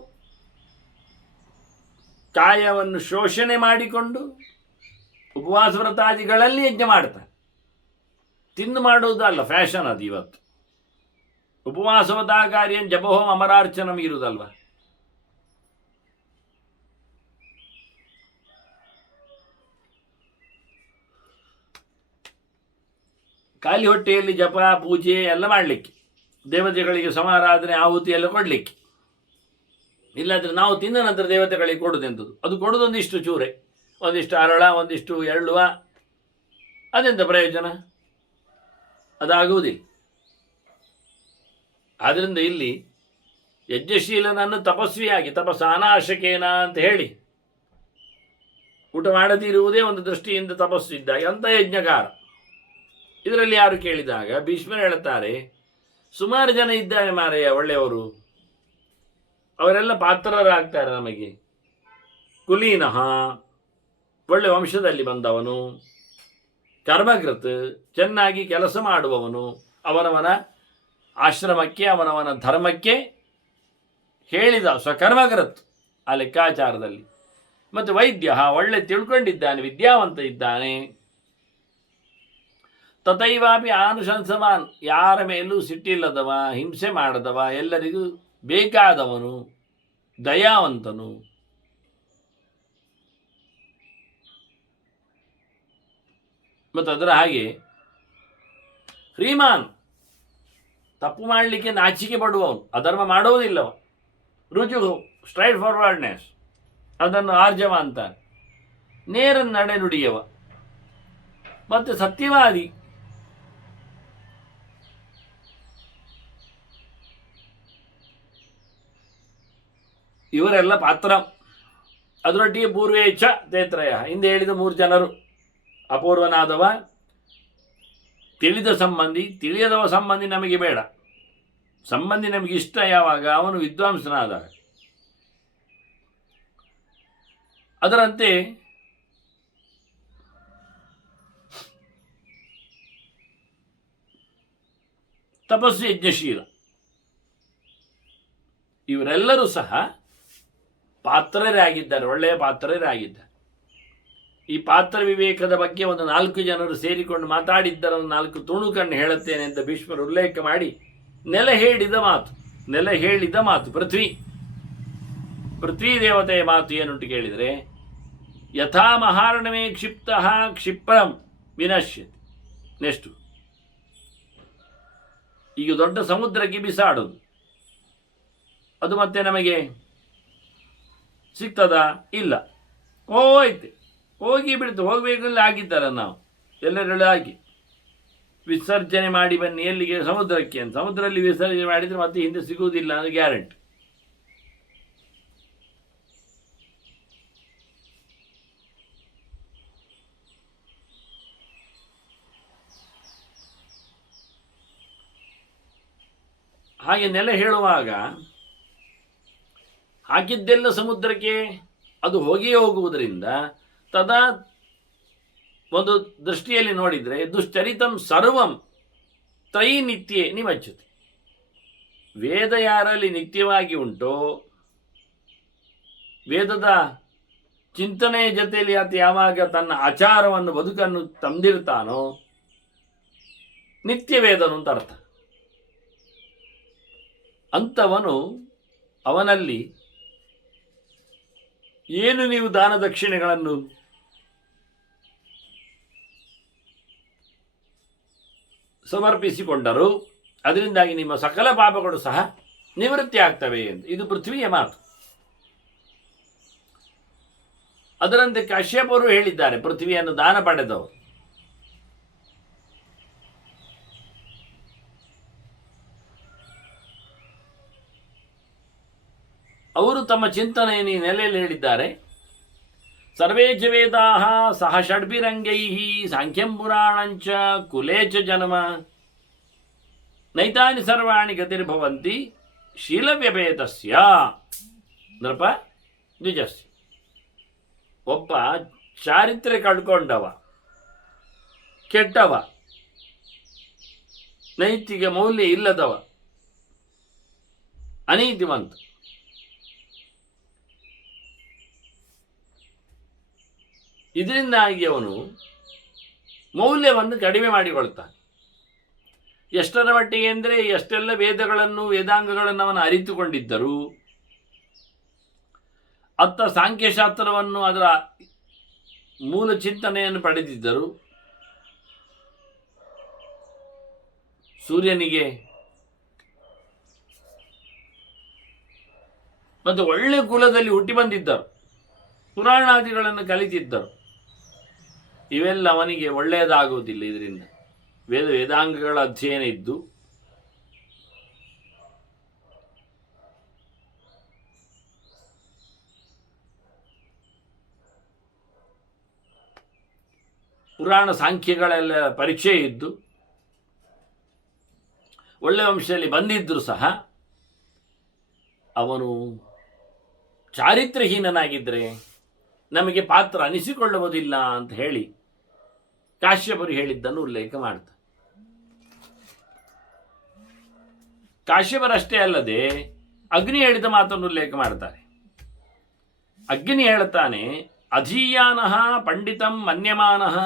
ಕಾಯವನ್ನು ಶೋಷಣೆ ಮಾಡಿಕೊಂಡು ಉಪವಾಸ ವ್ರತಾದಿಗಳಲ್ಲಿ ಯಜ್ಞ ಮಾಡ್ತಾನೆ. ತಿಂದು ಮಾಡುವುದು ಅಲ್ಲ, ಫ್ಯಾಷನ್ ಅದು ಇವತ್ತು. ಉಪವಾಸವದ ಕಾರ್ಯ ಜಪಹೋಮ ಅಮರಾರ್ಚನಂ ಇರುವುದಲ್ವ. ಖಾಲಿ ಹೊಟ್ಟೆಯಲ್ಲಿ ಜಪ ಪೂಜೆ ಎಲ್ಲ ಮಾಡಲಿಕ್ಕೆ, ದೇವತೆಗಳಿಗೆ ಸಮಾರಾಧನೆ ಆಹುತಿ ಎಲ್ಲ ಕೊಡಲಿಕ್ಕೆ. ಇಲ್ಲಾಂದರೆ ನಾವು ತಿಂದ ನಂತರ ದೇವತೆಗಳಿಗೆ ಕೊಡುವುದೆಂಥದ್ದು? ಅದು ಕೊಡುವುದೊಂದಿಷ್ಟು ಚೂರೆ, ಒಂದಿಷ್ಟು ಅರಳ, ಒಂದಿಷ್ಟು ಎಳ್ಳುವ, ಅದೆಂಥ ಪ್ರಯೋಜನ? ಅದಾಗುವುದಿಲ್ಲ. ಆದ್ದರಿಂದ ಇಲ್ಲಿ ಯಜ್ಞಶೀಲನನ್ನು ತಪಸ್ವಿಯಾಗಿ ತಪಸ್ಸಾನಾಶಕೇನ ಅಂತ ಹೇಳಿ ಊಟ ಮಾಡದಿರುವುದೇ ಒಂದು ದೃಷ್ಟಿಯಿಂದ ತಪಸ್ಸು ಇದ್ದಾಗ ಅಂಥ ಯಜ್ಞಕಾರ. ಇದರಲ್ಲಿ ಯಾರು ಕೇಳಿದಾಗ ಭೀಷ್ಮರು ಹೇಳುತ್ತಾರೆ, ಸುಮಾರು ಜನ ಇದ್ದಾರೆ ಮಾರೆಯ ಒಳ್ಳೆಯವರು, ಅವರೆಲ್ಲ ಪಾತ್ರರಾಗ್ತಾರೆ ನಮಗೆ. ಕುಲೀನಃ, ಒಳ್ಳೆ ವಂಶದಲ್ಲಿ ಬಂದವನು, ಕರ್ಮಕೃತ್, ಚೆನ್ನಾಗಿ ಕೆಲಸ ಮಾಡುವವನು, ಅವನವನ ಆಶ್ರಮಕ್ಕೆ ಅವನವನ ಧರ್ಮಕ್ಕೆ ಹೇಳಿದ ಸ್ವಕರ್ಮಕೃತ್ ಆ ಲೆಕ್ಕಾಚಾರದಲ್ಲಿ. ಮತ್ತು ವೈದ್ಯ, ಒಳ್ಳೆ ತಿಳ್ಕೊಂಡಿದ್ದಾನೆ, ವಿದ್ಯಾವಂತ ಇದ್ದಾನೆ. ತಥೈವಾಪಿ ಆನುಶಂಸವಾನ್, ಯಾರ ಮೇಲೂ ಸಿಟ್ಟಿಲ್ಲದವ, ಹಿಂಸೆ ಮಾಡದವ, ಎಲ್ಲರಿಗೂ ಬೇಕಾದವನು, ದಯಾವಂತನು. ಮತ್ತು ಅದರ ಹಾಗೆ ಶ್ರೀಮಾನ್ ತಪ್ಪು ಮಾಡಲಿಕ್ಕೆ ನಾಚಿಕೆ ಪಡುವವನು, ಅಧರ್ಮ ಮಾಡೋದಿಲ್ಲವ. ರುಜು ಸ್ಟ್ರೈಟ್ ಫಾರ್ವರ್ಡ್ನೆಸ್, ಅದನ್ನು ಆರ್ಜವ ಅಂತಾನೆ. ನೇರ ನಡೆ ನುಡಿಯವ ಮತ್ತು ಸತ್ಯವಾದಿ. ಇವರೆಲ್ಲ ಪಾತ್ರ. ಅದರೊಟ್ಟಿಗೆ ಪೂರ್ವೇಚ್ಛ ತೇತ್ರಯ, ಹಿಂದೆ ಹೇಳಿದ 3 ಜನರು. ಅಪೂರ್ವನಾದವ, ತಿಳಿದ ಸಂಬಂಧಿ, ತಿಳಿಯದವ ಸಂಬಂಧಿ ನಮಗೆ ಬೇಡ. ಸಂಬಂಧಿ ನಮಗೆ ಇಷ್ಟ ಯಾವಾಗ? ಅವನು ವಿದ್ವಾಂಸನಾದಾಗ. ಅದರಂತೆ ತಪಸ್ಸು ಯಜ್ಞಶೀಲ, ಇವರೆಲ್ಲರೂ ಸಹ ಪಾತ್ರರೇ ಆಗಿದ್ದಾರೆ, ಒಳ್ಳೆಯ ಪಾತ್ರರೇ ಆಗಿದ್ದಾರೆ. ಈ ಪಾತ್ರ ವಿವೇಕದ ಬಗ್ಗೆ ಒಂದು 4 ಜನರು ಸೇರಿಕೊಂಡು ಮಾತಾಡಿದ್ದರ ಒಂದು 4 ತುಣುಕನ್ನು ಹೇಳುತ್ತೇನೆ ಅಂತ ಭೀಷ್ಮರು ಉಲ್ಲೇಖ ಮಾಡಿ ನೆಲೆ ಹೇಳಿದ ಮಾತು ಪೃಥ್ವಿ ದೇವತೆಯ ಮಾತು ಏನುಂಟು ಕೇಳಿದರೆ, ಯಥಾ ಮಹಾರ್ಣವೇ ಕ್ಷಿಪ್ತ ಕ್ಷಿಪ್ರಂ ವಿನಶ್ಯತಿ. ನೆಕ್ಸ್ಟು, ಈಗ ದೊಡ್ಡ ಸಮುದ್ರಕ್ಕೆ ಬಿಸಾಡೋದು, ಅದು ಮತ್ತೆ ನಮಗೆ ಸಿಗ್ತದಾ? ಇಲ್ಲ, ಹೋಯ್ತೆ, ಹೋಗಿ ಬಿಡ್ತು. ಹೋಗಬೇಕಲ್ಲಿ ಆಗಿದ್ದಾರೆ ನಾವು ಎಲ್ಲರೆಲ್ಲ ಹಾಕಿ ವಿಸರ್ಜನೆ ಮಾಡಿ ಬನ್ನಿ. ಎಲ್ಲಿಗೆ? ಸಮುದ್ರಕ್ಕೆ ಅಂತ. ಸಮುದ್ರದಲ್ಲಿ ವಿಸರ್ಜನೆ ಮಾಡಿದರೆ ಮತ್ತೆ ಹಿಂದೆ ಸಿಗುವುದಿಲ್ಲ ಅನ್ನೋ ಗ್ಯಾರಂಟಿ. ಹಾಗೆ ನೆಲೆ ಹೇಳುವಾಗ ಹಾಕಿದ್ದೆಲ್ಲ ಸಮುದ್ರಕ್ಕೆ ಅದು ಹೋಗಿಯೇ ಹೋಗುವುದರಿಂದ ತದಾ ಒಂದು ದೃಷ್ಟಿಯಲ್ಲಿ ನೋಡಿದರೆ ದುಶ್ಚರಿತಂ ಸರ್ವಂ ತ್ರೈನಿತ್ಯೇ ನಿಮಜ್ಜತೆ. ವೇದ ಯಾರಲ್ಲಿ ನಿತ್ಯವಾಗಿ ಉಂಟೋ, ವೇದದ ಚಿಂತನೆಯ ಜೊತೆಯಲ್ಲಿ ಆತ ಯಾವಾಗ ತನ್ನ ಆಚಾರವನ್ನು ಬದುಕನ್ನು ತಂದಿರ್ತಾನೋ ನಿತ್ಯ ವೇದನು ಅಂತ ಅರ್ಥ. ಅಂಥವನು, ಅವನಲ್ಲಿ ಏನು ನೀವು ದಾನ ದಕ್ಷಿಣೆಗಳನ್ನು ಸಮರ್ಪಿಸಿಕೊಂಡರು ಅದರಿಂದಾಗಿ ನಿಮ್ಮ ಸಕಲ ಪಾಪಗಳು ಸಹ ನಿವೃತ್ತಿ ಆಗ್ತವೆ ಎಂದು. ಇದು ಪೃಥ್ವಿಯ ಮಾತು. ಅದರಂತೆ ಕಾಶ್ಯಪರು ಹೇಳಿದ್ದಾರೆ, ಪೃಥ್ವಿಯನ್ನು ದಾನ ಪಡೆದವರು. ಅವರು ತಮ್ಮ ಚಿಂತನೆಯನ್ನು ಈ ನೆಲೆಯಲ್ಲಿ ಹೇಳಿದ್ದಾರೆ. ಸರ್ವೇ ಚ ವೇದಾಃ ಸಹ ಷಡ್ಭಿರಂಗೈಃ ಸಾಂಖ್ಯಂ ಪುರಾಣಂಚ ಕುಲೇ ಚ ಜನ್ಮ ನೈತಾನಿ ಸರ್ವಾಣಿ ಗತಿರ್ಭವಂತಿ ಶೀಲವ್ಯಪೇತಸ್ಯ ನೃಪ ದ್ವಿಜಸ್ಯ. ಒಬ್ಬ ಚಾರಿತ್ರ್ಯ ಕಳ್ಕೊಂಡವ, ಕೆಟ್ಟವ, ನೈತಿಕ ಮೌಲ್ಯ ಇಲ್ಲದವ, ಅನೀತಿವಂತ, ಇದರಿಂದಾಗಿ ಅವನು ಮೌಲ್ಯವನ್ನು ಕಡಿಮೆ ಮಾಡಿಕೊಳ್ತಾನೆ. ಎಷ್ಟರ ಮಟ್ಟಿಗೆ ಅಂದರೆ, ಎಷ್ಟೆಲ್ಲ ವೇದಗಳನ್ನು ವೇದಾಂಗಗಳನ್ನು ಅವನು ಅರಿತುಕೊಂಡಿದ್ದರೂ, ಅತ್ತ ಸಾಂಖ್ಯಶಾಸ್ತ್ರವನ್ನು ಅದರ ಮೂಲ ಚಿಂತನೆಯನ್ನು ಪಡೆದಿದ್ದರು, ಸೂರ್ಯನಿಗೆ ಮತ್ತು ಒಳ್ಳೆ ಕುಲದಲ್ಲಿ ಹುಟ್ಟಿ ಬಂದಿದ್ದರು, ಪುರಾಣಾದಿಗಳನ್ನು ಕಲಿತಿದ್ದರು. ಇವೆಲ್ಲ ಅವನಿಗೆ ಒಳ್ಳೆಯದಾಗುವುದಿಲ್ಲ. ಇದರಿಂದ ವೇದಾಂಗಗಳ ಅಧ್ಯಯನ ಇದ್ದು ಪುರಾಣ ಸಾಂಖ್ಯಗಳೆಲ್ಲ ಪರೀಕ್ಷೆ ಇದ್ದು ಒಳ್ಳೆ ವಂಶದಲ್ಲಿ ಬಂದಿದ್ದರೂ ಸಹ ಅವನು ಚಾರಿತ್ರ್ಯಹೀನನಾಗಿದ್ದರೆ ನಮಗೆ ಪಾತ್ರ ಅನಿಸಿಕೊಳ್ಳುವುದಿಲ್ಲ ಅಂತ ಹೇಳಿ ಕಾಶ್ಯಪರು ಹೇಳಿದ್ದನ್ನು ಉಲ್ಲೇಖ ಮಾಡ್ತಾರೆ. ಕಾಶ್ಯಪರಷ್ಟೇ ಅಲ್ಲದೆ ಅಗ್ನಿ ಹೇಳಿದ ಮಾತನ್ನು ಉಲ್ಲೇಖ ಮಾಡ್ತಾರೆ. ಅಗ್ನಿ ಹೇಳ್ತಾನೆ, ಅಧೀಯಾನಃ ಪಂಡಿತಂ ಮನ್ಯಮಾನಃ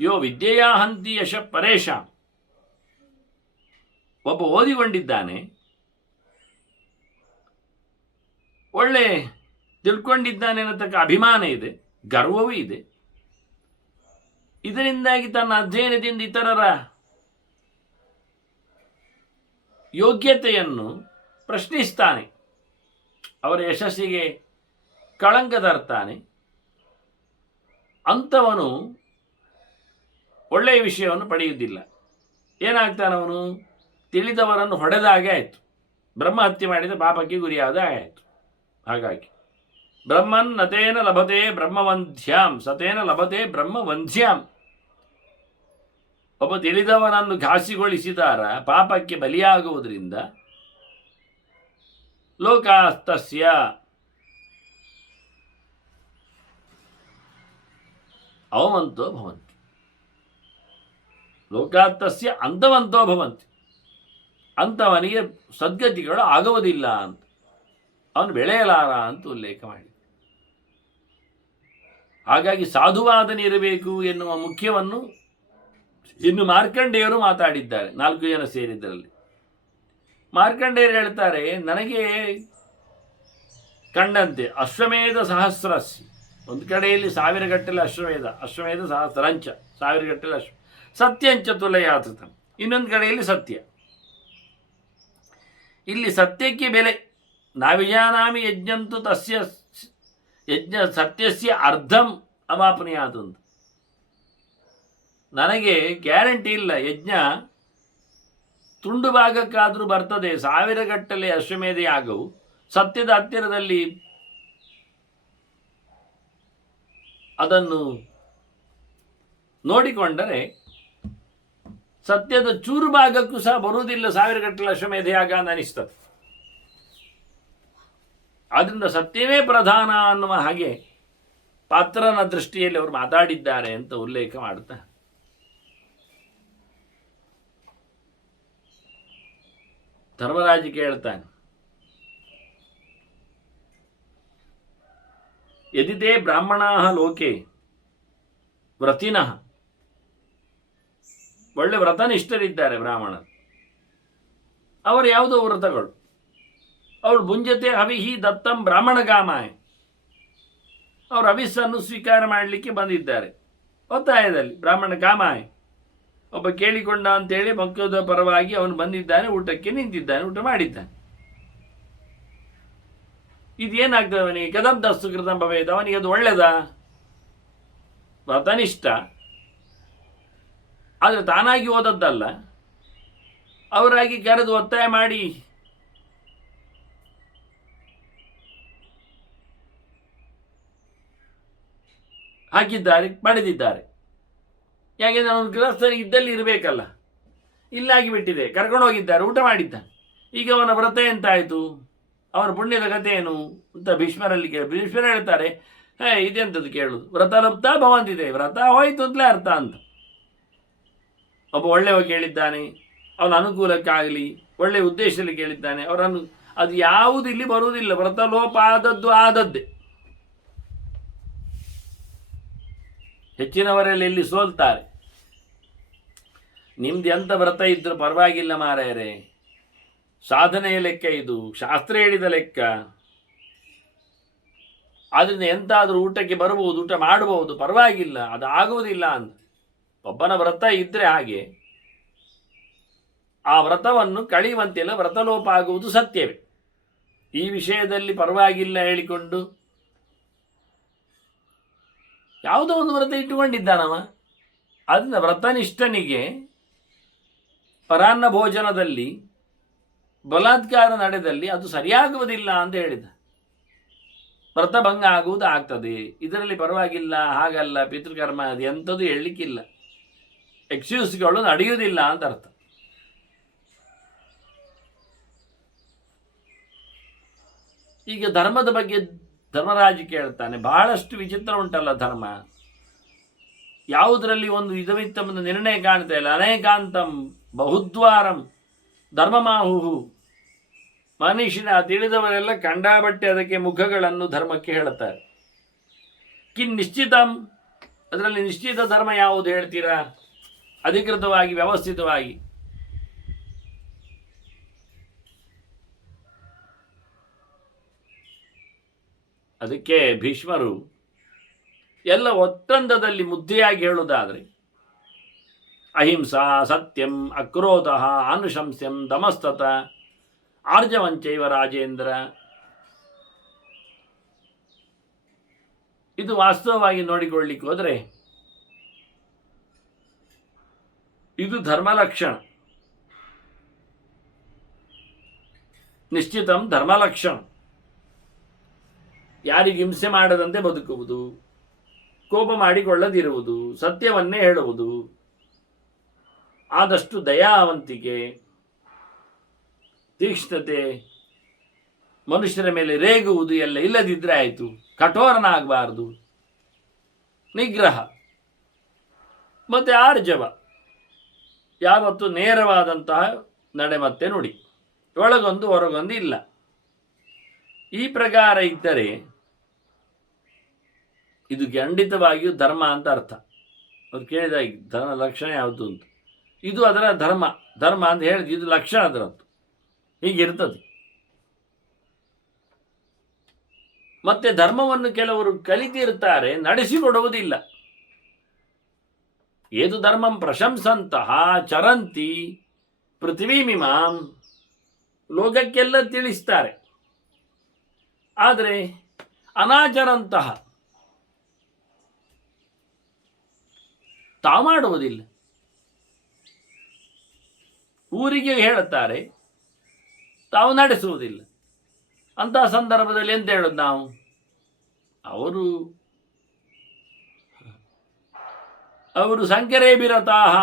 ಯೋ ವಿದ್ಯೆಯಾ ಹಂತಿ ಯಶ ಪರೇಶಾಂ. ಒಬ್ಬ ಓದಿಕೊಂಡಿದ್ದಾನೆ, ಒಳ್ಳೆ ತಿಳ್ಕೊಂಡಿದ್ದಾನೆ ಅನ್ನತಕ್ಕ ಅಭಿಮಾನ ಇದೆ, ಗರ್ವವೂ ಇದೆ. ಇದರಿಂದಾಗಿ ತನ್ನ ಅಧ್ಯಯನದಿಂದ ಇತರರ ಯೋಗ್ಯತೆಯನ್ನು ಪ್ರಶ್ನಿಸ್ತಾನೆ, ಅವರ ಯಶಸ್ಸಿಗೆ ಕಳಂಕ ತರ್ತಾನೆ. ಅಂಥವನು ಒಳ್ಳೆಯ ವಿಷಯವನ್ನು ಪಡೆಯುವುದಿಲ್ಲ. ಏನಾಗ್ತಾನವನು? ತಿಳಿದವರನ್ನು ಹೊಡೆದಾಗೆ ಆಯಿತು, ಬ್ರಹ್ಮಹತ್ಯೆ ಮಾಡಿದ ಪಾಪಕ್ಕೆ ಗುರಿಯಾದ ಆಯಿತು. ಹಾಗಾಗಿ ಬ್ರಹ್ಮನ್ ನತೇನ ಲಭತೆ ಬ್ರಹ್ಮವಂಧ್ಯಾಂ ಸತೇನ ಲಭತೆ ಬ್ರಹ್ಮವಂಧ್ಯಾಂ. ಒಬ್ಬ ತಿಳಿದವನನ್ನು ಘಾಸಿಗೊಳಿಸಿದಾರ ಪಾಪಕ್ಕೆ ಬಲಿಯಾಗುವುದರಿಂದ ಲೋಕಾಸ್ತಸ್ಯ ಅವಮಂತೋ ಭವಂತಿ, ಲೋಕಾಸ್ತಸ್ಯ ಅಂತವಂತೋ ಭವಂತಿ. ಅಂಥವನಿಗೆ ಸದ್ಗತಿಗಳು ಆಗುವುದಿಲ್ಲ ಅಂತ, ಅವನು ಬೆಳೆಯಲಾರ ಅಂತ ಉಲ್ಲೇಖ ಮಾಡಿ. ಹಾಗಾಗಿ ಸಾಧುವಾದನಿರಬೇಕು ಎನ್ನುವ ಮುಖ್ಯವನ್ನು ಇನ್ನು ಮಾರ್ಕಂಡೇಯರು ಮಾತಾಡಿದ್ದಾರೆ, 4 ಜನ ಸೇರಿದ್ದರಲ್ಲಿ. ಮಾರ್ಕಂಡೇಯರು ಹೇಳ್ತಾರೆ, ನನಗೆ ಕಂಡಂತೆ ಅಶ್ವಮೇಧ ಸಹಸ್ರಸ್ಯ, ಒಂದು ಕಡೆಯಲ್ಲಿ 1000 ಗಟ್ಟಲೆ ಅಶ್ವಮೇಧ ಸಹಸ್ರಂಚ 1000 ಗಟ್ಟಲೆ ಸತ್ಯಂಚ ತುಲಯಾತೃತ, ಇನ್ನೊಂದು ಕಡೆಯಲ್ಲಿ ಸತ್ಯ. ಇಲ್ಲಿ ಸತ್ಯಕ್ಕೆ ಬೆಲೆ. ನಾವಿಜಾನಾಮಿ ಯಜ್ಞಂತು ತಸ್ಯ ಯಜ್ಞ ಸತ್ಯಸ್ಯ ಅರ್ಧಂ ಅವಾಪನೀಯಾತ್ ಅಂತ. ನನಗೆ ಗ್ಯಾರಂಟಿ ಇಲ್ಲ, ಯಜ್ಞ ತುಂಡು ಭಾಗಕ್ಕಾದರೂ ಬರ್ತದೆ. 1000 ಗಟ್ಟಲೆ ಅಶ್ವಮೇಧ ಯಾಗವು ಸತ್ಯದ ಹತ್ತಿರದಲ್ಲಿ ಅದನ್ನು ನೋಡಿಕೊಂಡರೆ ಸತ್ಯದ ಚೂರು ಭಾಗಕ್ಕೂ ಸಹ ಬರುವುದಿಲ್ಲ 1000 ಗಟ್ಟಲೆ ಅಶ್ವಮೇಧ ಯಾಗ ಅಂತ ಅನಿಸ್ತದೆ. ಆದ್ದರಿಂದ ಸತ್ಯವೇ ಪ್ರಧಾನ ಅನ್ನುವ ಹಾಗೆ ಪಾತ್ರನ ದೃಷ್ಟಿಯಲ್ಲಿ ಅವರು ಮಾತಾಡಿದ್ದಾರೆ ಅಂತ ಉಲ್ಲೇಖ ಮಾಡ್ತಾ ಧರ್ಮರಾಜ ಕೇಳ್ತಾನೆ, ಯದಿತೇ ಬ್ರಾಹ್ಮಣಾ ಲೋಕೆ ವ್ರತಿನಃ, ಒಳ್ಳೆ ವ್ರತನಿಷ್ಠರಿದ್ದಾರೆ ಬ್ರಾಹ್ಮಣರು. ಅವರು ಯಾವುದೋ ವ್ರತಗಳು, ಅವರು ಭುಂಜತೆ ಹವಿಹಿ ದತ್ತಂ ಬ್ರಾಹ್ಮಣ ಕಾಮಾಯ, ಅವರು ಹವಿಸ್ಸನ್ನು ಸ್ವೀಕಾರ ಮಾಡಲಿಕ್ಕೆ ಬಂದಿದ್ದಾರೆ ಒತ್ತಾಯದಲ್ಲಿ. ಬ್ರಾಹ್ಮಣ ಕಾಮಾಯ, ಒಬ್ಬ ಕೇಳಿಕೊಂಡ ಅಂತೇಳಿ ಮಕ್ಕಳ ಪರವಾಗಿ ಅವನು ಬಂದಿದ್ದಾನೆ, ಊಟಕ್ಕೆ ನಿಂತಿದ್ದಾನೆ, ಊಟ ಮಾಡಿದ್ದಾನೆ. ಇದೇನಾಗ್ತದೆ ಅವನಿಗೆ? ಕದಂ ದಸ್ತು ಕೃತಂ ಭವೇತ್, ಅವನಿಗೆ ಅದು ಒಳ್ಳೆಯದ? ವ್ರತನಿಷ್ಠ, ಆದರೆ ತಾನಾಗಿ ಓದದ್ದಲ್ಲ, ಅವರಾಗಿ ಕರೆದು ಒತ್ತಾಯ ಮಾಡಿ ಹಾಕಿದ್ದಾರೆ, ಪಡೆದಿದ್ದಾರೆ. ಯಾಕೆಂದ್ರೆ ಅವನು ಗೃಹಸ್ಥನಿಗೆ ಇದ್ದಲ್ಲಿ ಇರಬೇಕಲ್ಲ, ಇಲ್ಲಾಗಿ ಬಿಟ್ಟಿದೆ, ಕರ್ಕೊಂಡು ಹೋಗಿದ್ದಾರೆ, ಊಟ ಮಾಡಿದ್ದಾನೆ. ಈಗ ಅವನ ವ್ರತ ಎಂತಾಯಿತು, ಅವನ ಪುಣ್ಯದ ಕಥೆ ಏನು ಅಂತ ಭೀಷ್ಮರಲ್ಲಿ ಭೀಷ್ಮರು ಹೇಳ್ತಾರೆ, ಇದೆಂಥದ್ದು ಕೇಳುದು, ವ್ರತ ಲುಪ್ತ ಭವಂತಿದೆ, ವ್ರತ ಹೋಯ್ತು ಅಂತಲೇ ಅರ್ಥ ಅಂತ. ಒಬ್ಬ ಒಳ್ಳೆಯವ ಕೇಳಿದ್ದಾನೆ, ಅವನ ಅನುಕೂಲಕ್ಕಾಗಲಿ ಒಳ್ಳೆಯ ಉದ್ದೇಶದಲ್ಲಿ ಕೇಳಿದ್ದಾನೆ, ಅವರನ್ನು ಅದು ಯಾವುದು ಇಲ್ಲಿ ಬರುವುದಿಲ್ಲ. ವ್ರತ ಲೋಪ ಆದದ್ದು ಆದದ್ದೇ. ಹೆಚ್ಚಿನವರಲ್ಲಿ ಎಲ್ಲಿ ಸೋಲ್ತಾರೆ. ನಿಮ್ದು ಎಂಥ ವ್ರತ ಇದ್ರೂ ಪರವಾಗಿಲ್ಲ ಮಾರಾಯರೆ, ಸಾಧನೆಯ ಲೆಕ್ಕ ಇದು, ಶಾಸ್ತ್ರ ಹೇಳಿದ ಲೆಕ್ಕ. ಆದ್ದರಿಂದ ಎಂತಾದರೂ ಊಟಕ್ಕೆ ಬರಬಹುದು, ಊಟ ಮಾಡಬಹುದು, ಪರವಾಗಿಲ್ಲ, ಅದು ಆಗುವುದಿಲ್ಲ ಅಂತ. ಒಬ್ಬನ ವ್ರತ ಇದ್ದರೆ ಹಾಗೆ ಆ ವ್ರತವನ್ನು ಕಳೆಯುವಂತೆಲ್ಲ ವ್ರತಲೋಪ ಆಗುವುದು ಸತ್ಯವೇ. ಈ ವಿಷಯದಲ್ಲಿ ಪರವಾಗಿಲ್ಲ ಹೇಳಿಕೊಂಡು ಯಾವುದೋ ಒಂದು ವ್ರತ ಇಟ್ಟುಕೊಂಡಿದ್ದಾನವ. ಅದನ್ನ ವ್ರತನಿಷ್ಠನಿಗೆ ಪರಾನ್ನ ಭೋಜನದಲ್ಲಿ ಬಲಾತ್ಕಾರ ನಡೆದಲ್ಲಿ ಅದು ಸರಿಯಾಗುವುದಿಲ್ಲ ಅಂತ ಹೇಳಿದ. ವ್ರತಭಂಗ ಆಗುವುದು ಆಗ್ತದೆ, ಇದರಲ್ಲಿ ಪರವಾಗಿಲ್ಲ, ಹಾಗಲ್ಲ, ಪಿತೃಕರ್ಮ ಅದು ಎಂಥದ್ದು ಹೇಳಲಿಕ್ಕಿಲ್ಲ, ಎಕ್ಸ್ಕ್ಯೂಸ್ಗಳು ನಡೆಯುವುದಿಲ್ಲ ಅಂತ ಅರ್ಥ. ಈಗ ಧರ್ಮದ ಬಗ್ಗೆ ಧರ್ಮರಾಜ ಕೇಳ್ತಾನೆ, ಬಹಳಷ್ಟು ವಿಚಿತ್ರ ಉಂಟಲ್ಲ ಧರ್ಮ, ಯಾವುದರಲ್ಲಿ ಒಂದು ಇದವಿತ್ತಂಬ ನಿರ್ಣಯ ಕಾಣ್ತಾ ಇಲ್ಲ. ಅನೇಕಾಂತಂ ಬಹುದ್ವಾರಂ ಧರ್ಮಮಾಹುಹು, ಮನುಷ್ಯನ ತಿಳಿದವರೆಲ್ಲ ಕಂಡಾಬಟ್ಟೆ ಅದಕ್ಕೆ ಮುಖಗಳನ್ನು ಧರ್ಮಕ್ಕೆ ಹೇಳುತ್ತಾರೆ. ಕಿನ್ ನಿಶ್ಚಿತಂ, ಅದರಲ್ಲಿ ನಿಶ್ಚಿತ ಧರ್ಮ ಯಾವುದು ಹೇಳ್ತೀರಾ? ಅಧಿಕೃತವಾಗಿ ವ್ಯವಸ್ಥಿತವಾಗಿ ಅದಕ್ಕೆ ಭೀಷ್ಮರು ಎಲ್ಲ ಒತ್ತಂದದಲ್ಲಿ ಮುದ್ದೆಯಾಗಿ ಹೇಳುವುದಾದರೆ ಅಹಿಂಸಾ ಸತ್ಯಂ ಅಕ್ರೋಧ ಅನುಶಂಸ್ಯಂ ದಮಸ್ತತ ಆರ್ಜವಂಚೈವ ರಾಜೇಂದ್ರ. ಇದು ವಾಸ್ತವವಾಗಿ ನೋಡಿಕೊಳ್ಳಿಕ್ಕೆ ಹೋದರೆ ಇದು ಧರ್ಮಲಕ್ಷಣ. ನಿಶ್ಚಿತಂ ಧರ್ಮಲಕ್ಷಣ. ಯಾರಿಗೆ ಹಿಂಸೆ ಮಾಡದಂತೆ ಬದುಕುವುದು, ಕೋಪ ಮಾಡಿಕೊಳ್ಳದಿರುವುದು, ಸತ್ಯವನ್ನೇ ಹೇಳುವುದು, ಆದಷ್ಟು ದಯಾವಂತಿಕೆ, ತೀಕ್ಷ್ಣತೆ, ಮನುಷ್ಯರ ಮೇಲೆ ರೇಗುವುದು ಎಲ್ಲ ಇಲ್ಲದಿದ್ದರೆ ಆಯಿತು. ಕಠೋರನಾಗಬಾರದು, ನಿಗ್ರಹ, ಮತ್ತೆ ಆರ್ಜವ, ಯಾವತ್ತು ನೇರವಾದಂತಹ ನಡೆ ಮತ್ತೆ ನುಡಿ, ಒಳಗೊಂದು ಹೊರಗೊಂದು ಇಲ್ಲ. ಈ ಪ್ರಕಾರ ಇದ್ದರೆ ಇದು ಖಂಡಿತವಾಗಿಯೂ ಧರ್ಮ ಅಂತ ಅರ್ಥ. ಅವ್ರು ಕೇಳಿದ ಧರ್ಮ ಲಕ್ಷಣ ಯಾವುದು ಅಂತ, ಇದು ಅದರ ಧರ್ಮ. ಧರ್ಮ ಅಂತ ಹೇಳಿದ ಇದು ಲಕ್ಷಣ ಅದರದ್ದು, ಹೀಗಿರ್ತದೆ. ಮತ್ತೆ ಧರ್ಮವನ್ನು ಕೆಲವರು ಕಲಿತಿರ್ತಾರೆ, ನಡೆಸಿಕೊಡುವುದಿಲ್ಲ. ಏದು ಧರ್ಮಂ ಪ್ರಶಂಸಂತಹ ಚರಂತಿ ಪೃಥ್ವೀಮಿಮಾಂ, ಲೋಕಕ್ಕೆಲ್ಲ ತಿಳಿಸ್ತಾರೆ, ಆದರೆ ಅನಾಚರಂತಹ ತಾವು ಮಾಡುವುದಿಲ್ಲ. ಊರಿಗೆ ಹೇಳುತ್ತಾರೆ, ತಾವು ನಡೆಸುವುದಿಲ್ಲ. ಅಂತಹ ಸಂದರ್ಭದಲ್ಲಿ ಎಂತ ಹೇಳೋದು ನಾವು? ಅವರು ಸಂಕರೇ ಬಿರತಾಹ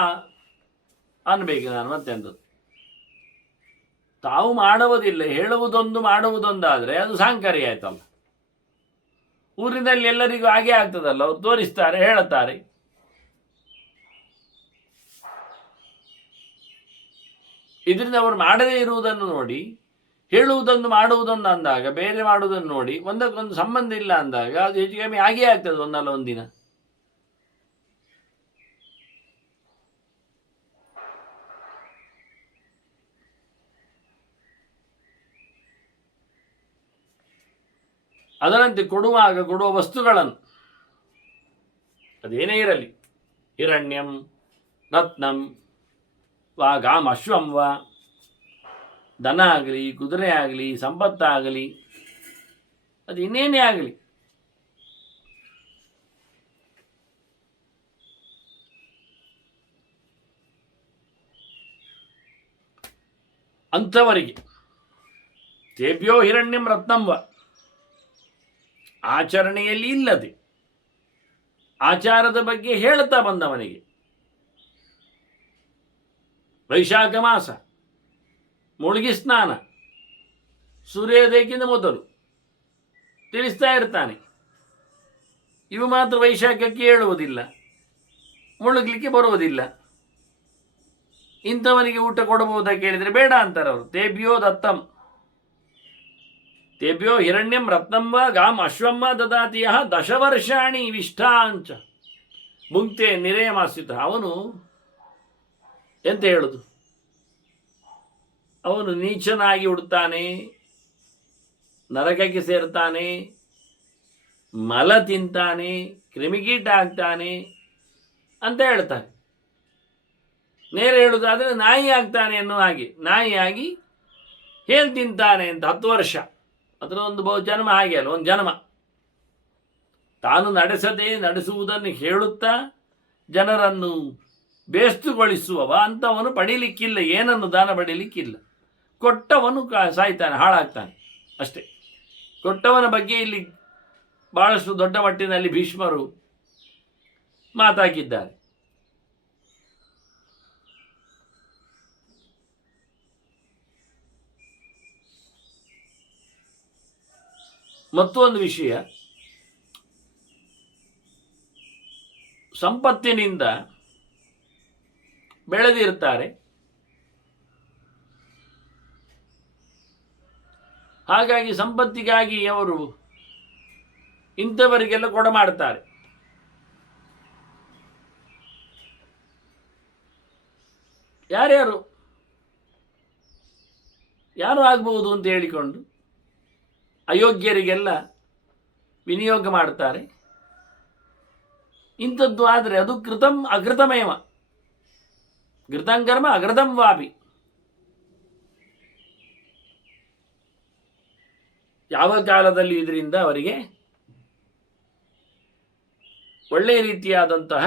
ಅನ್ಬೇಕು ನಾನು. ಮತ್ತೆಂದು ತಾವು ಮಾಡುವುದಿಲ್ಲ, ಹೇಳುವುದೊಂದು ಮಾಡುವುದೊಂದಾದರೆ ಅದು ಸಾಂಕರ್ಯ ಆಯ್ತಲ್ಲ. ಊರಿನಲ್ಲಿ ಎಲ್ಲರಿಗೂ ಹಾಗೆ ಆಗ್ತದಲ್ಲ, ಅವರು ತೋರಿಸ್ತಾರೆ, ಹೇಳುತ್ತಾರೆ. ಇದರಿಂದ ಅವರು ಮಾಡದೇ ಇರುವುದನ್ನು ನೋಡಿ, ಹೇಳುವುದೊಂದು ಮಾಡುವುದೊಂದು ಅಂದಾಗ, ಬೇರೆ ಮಾಡುವುದನ್ನು ನೋಡಿ ಒಂದಕ್ಕೊಂದು ಸಂಬಂಧ ಇಲ್ಲ ಅಂದಾಗ ಅದು ಹೆಚ್ಚು ಕಮ್ಮಿ ಹಾಗೇ ಆಗ್ತದೆ ಒಂದಲ್ಲ ಒಂದಿನ. ಅದರಂತೆ ಕೊಡುವಾಗ ಕೊಡುವ ವಸ್ತುಗಳನ್ನು, ಅದೇನೇ ಇರಲಿ, ಹಿರಣ್ಯಂ ರತ್ನಂ ವಾ ಗಾಮ್ ಅಶ್ವಂ ವಾ, ದನ ಆಗಲಿ, ಕುದುರೆ ಆಗಲಿ, ಸಂಪತ್ತಾಗಲಿ, ಅದು ಇನ್ನೇನೇ ಆಗಲಿ, ಅಂಥವರಿಗೆ ತೇಭ್ಯೋ ಹಿರಣ್ಯಂ ರತ್ನಂ ವ, ಆಚರಣೆಯಲ್ಲಿ ಇಲ್ಲದೆ ಆಚಾರದ ಬಗ್ಗೆ ಹೇಳ್ತಾ ಬಂದವನಿಗೆ ವೈಶಾಖ ಮಾಸ ಮುಳುಗಿ ಸ್ನಾನ, ಸೂರ್ಯೋದಯಕ್ಕಿಂತ ಮೊದಲು ತಿಳಿಸ್ತಾ ಇರ್ತಾನೆ. ಇವು ಮಾತ್ರ ವೈಶಾಖಕ್ಕೆ ಹೇಳುವುದಿಲ್ಲ, ಮುಳುಗಲಿಕ್ಕೆ ಬರುವುದಿಲ್ಲ. ಇಂಥವನಿಗೆ ಊಟ ಕೊಡಬಹುದಾ ಕೇಳಿದರೆ ಬೇಡ ಅಂತಾರೆ ಅವರು. ತೇಭ್ಯೋ ದತ್ತಂ, ತೇಭ್ಯೋ ಹಿರಣ್ಯಂ ರತ್ನಂ ವಾ ಗಾಮ್ ಅಶ್ವಂ ವಾ ದದಾತಿ ಯಃ ದಶವರ್ಷಾಣಿ ವಿಷ್ಠಾಂಚ ಭುಂಕ್ತೆ ನಿರೇಮಾಸಿತ. ಅವನು ಎಂತ ಹೇಳುದು? ಅವನು ನೀಚನಾಗಿ ಉಡ್ತಾನೆ, ನರಕಕ್ಕೆ ಸೇರ್ತಾನೆ, ಮಲ ತಿಂತಾನೆ, ಕ್ರಿಮಿಕೀಟ ಆಗ್ತಾನೆ ಅಂತ ಹೇಳ್ತಾನೆ. ನೇರ ಹೇಳುವುದಾದರೆ ನಾಯಿ ಆಗ್ತಾನೆ ಅನ್ನೋ ಹಾಗೆ, ನಾಯಿಯಾಗಿ ಹೇಳಿ ತಿಂತಾನೆ ಅಂತ 10 ವರ್ಷ. ಅದರ ಒಂದು ಜನ್ಮ ಹಾಗೆ ಅಲ್ಲ, ಒಂದು ಜನ್ಮ. ತಾನು ನಡೆಸುವುದನ್ನು ಹೇಳುತ್ತಾ ಜನರನ್ನು ಬೇಸ್ತುಗೊಳಿಸುವವ ಅಂಥವನು ಪಡೀಲಿಕ್ಕಿಲ್ಲ, ಏನನ್ನು ದಾನ ಪಡೀಲಿಕ್ಕಿಲ್ಲ. ಕೊಟ್ಟವನು ಸಾಯ್ತಾನೆ, ಹಾಳಾಗ್ತಾನೆ ಅಷ್ಟೇ. ಕೊಟ್ಟವನ ಬಗ್ಗೆ ಇಲ್ಲಿ ಬಹಳಷ್ಟು ದೊಡ್ಡ ಮಟ್ಟಿನಲ್ಲಿ ಭೀಷ್ಮರು ಮಾತಾಕಿದ್ದಾರೆ. ಮತ್ತೊಂದು ವಿಷಯ, ಸಂಪತ್ತಿನಿಂದ ಬೆಳೆದಿರ್ತಾರೆ, ಹಾಗಾಗಿ ಸಂಪತ್ತಿಗಾಗಿ ಅವರು ಇಂಥವರಿಗೆಲ್ಲ ಕೊಡಮಾಡ್ತಾರೆ. ಯಾರು ಆಗಬಹುದು ಅಂತ ಹೇಳಿಕೊಂಡು ಅಯೋಗ್ಯರಿಗೆಲ್ಲ ವಿನಿಯೋಗ ಮಾಡ್ತಾರೆ. ಇಂಥದ್ದು ಆದರೆ ಅದು ಅಕೃತಮೇವ, ಘೃತಂಕರ್ಮ ಅಘೃತಂ ವಾಪಿ. ಯಾವ ಕಾಲದಲ್ಲಿ ಇದರಿಂದ ಅವರಿಗೆ ಒಳ್ಳೆಯ ರೀತಿಯಾದಂತಹ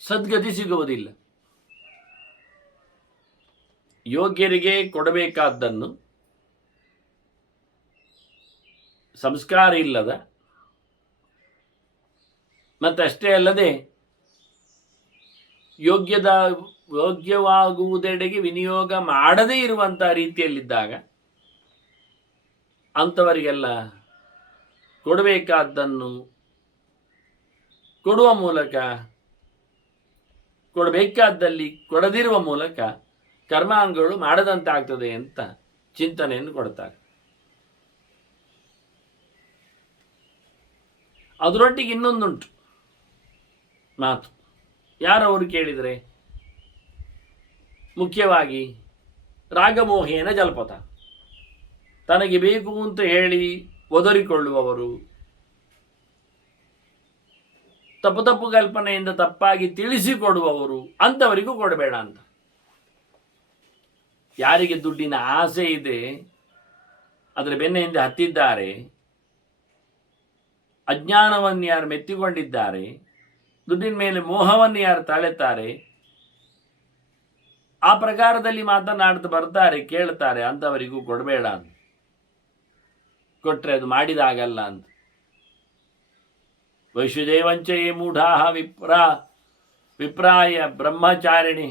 ಸದ್ಗತಿ ಸಿಗುವುದಿಲ್ಲ. ಯೋಗ್ಯರಿಗೆ ಕೊಡಬೇಕಾದ್ದನ್ನು ಸಂಸ್ಕಾರ ಇಲ್ಲದ, ಮತ್ತಷ್ಟೇ ಅಲ್ಲದೆ ಯೋಗ್ಯವಾಗುವುದೆಡೆಗೆ ವಿನಿಯೋಗ ಮಾಡದೇ ಇರುವಂಥ ರೀತಿಯಲ್ಲಿದ್ದಾಗ ಅಂಥವರಿಗೆಲ್ಲ ಕೊಡಬೇಕಾದ್ದನ್ನು ಕೊಡುವ ಮೂಲಕ, ಕೊಡಬೇಕಾದ್ದಲ್ಲಿ ಕೊಡದಿರುವ ಮೂಲಕ ಕರ್ಮಾಂಗಗಳು ಮಾಡದಂತಾಗ್ತದೆ ಅಂತ ಚಿಂತನೆಯನ್ನು ಕೊಡ್ತಾರೆ. ಅದರೊಟ್ಟಿಗೆ ಇನ್ನೊಂದುಂಟು ಮಾತು. ಯಾರವರು ಕೇಳಿದರೆ ಮುಖ್ಯವಾಗಿ ರಾಗಮೋಹೇನ ಜಲ್ಪತ, ತನಗೆ ಬೇಕು ಅಂತ ಹೇಳಿ ಒದರಿಕೊಳ್ಳುವವರು, ತಪ್ಪು ತಪ್ಪು ಕಲ್ಪನೆಯಿಂದ ತಪ್ಪಾಗಿ ತಿಳಿಸಿಕೊಡುವವರು, ಅಂಥವರಿಗೂ ಕೊಡಬೇಡ ಅಂತ. ಯಾರಿಗೆ ದುಡ್ಡಿನ ಆಸೆ ಇದೆ, ಅದರ ಬೆನ್ನ ಹಿಂದೆ ಹತ್ತಿದ್ದಾರೆ, ಅಜ್ಞಾನವನ್ನು ಯಾರು ಮೆತ್ತಿಕೊಂಡಿದ್ದಾರೆ, ದುಡ್ಡಿನ ಮೇಲೆ ಮೋಹವನ್ನು ಯಾರು ತಾಳೆತ್ತಾರೆ, ಆ ಪ್ರಕಾರದಲ್ಲಿ ಮಾತನಾಡ್ತಾ ಬರ್ತಾರೆ, ಕೇಳ್ತಾರೆ, ಅಂಥವರಿಗೂ ಕೊಡಬೇಡ ಅಂತ. ಕೊಟ್ಟರೆ ಅದು ಮಾಡಿದಾಗಲ್ಲ ಅಂತ. ವೈಶ್ವದೇವಂಚಯೇ ಮೂಢಾ ವಿಪ್ರಾಯ ಬ್ರಹ್ಮಚಾರಿಣಿ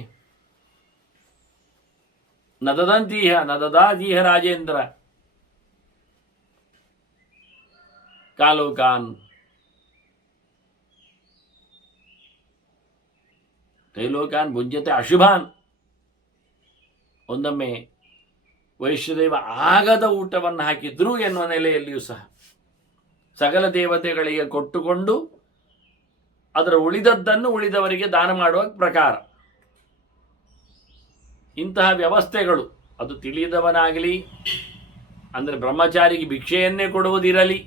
ನದದಂತೀಹ ನದದಾದೀಹ ರಾಜೇಂದ್ರ ಕಾಲೋಕಾನ್ ತೈಲೋಕಾನ್ ಭುಂಜತೆ ಅಶುಭಾನ್. ಒಂದೊಮ್ಮೆ ವೈಶ್ವದೇವ ಆಗದ ಊಟವನ್ನು ಹಾಕಿದ್ರು ಎನ್ನುವ ನೆಲೆಯಲ್ಲಿಯೂ ಸಹ ಸಕಲ ದೇವತೆಗಳಿಗೆ ಕೊಟ್ಟುಕೊಂಡು ಅದರ ಉಳಿದದ್ದನ್ನು ಉಳಿದವರಿಗೆ ದಾನ ಮಾಡುವ ಪ್ರಕಾರ. ಇಂತಹ ವ್ಯವಸ್ಥೆಗಳು, ಅದು ತಿಳಿಯದವನಾಗಲಿ, ಅಂದರೆ ಬ್ರಹ್ಮಚಾರಿಗೆ ಭಿಕ್ಷೆಯನ್ನೇ ಕೊಡುವುದಿರಲಿ,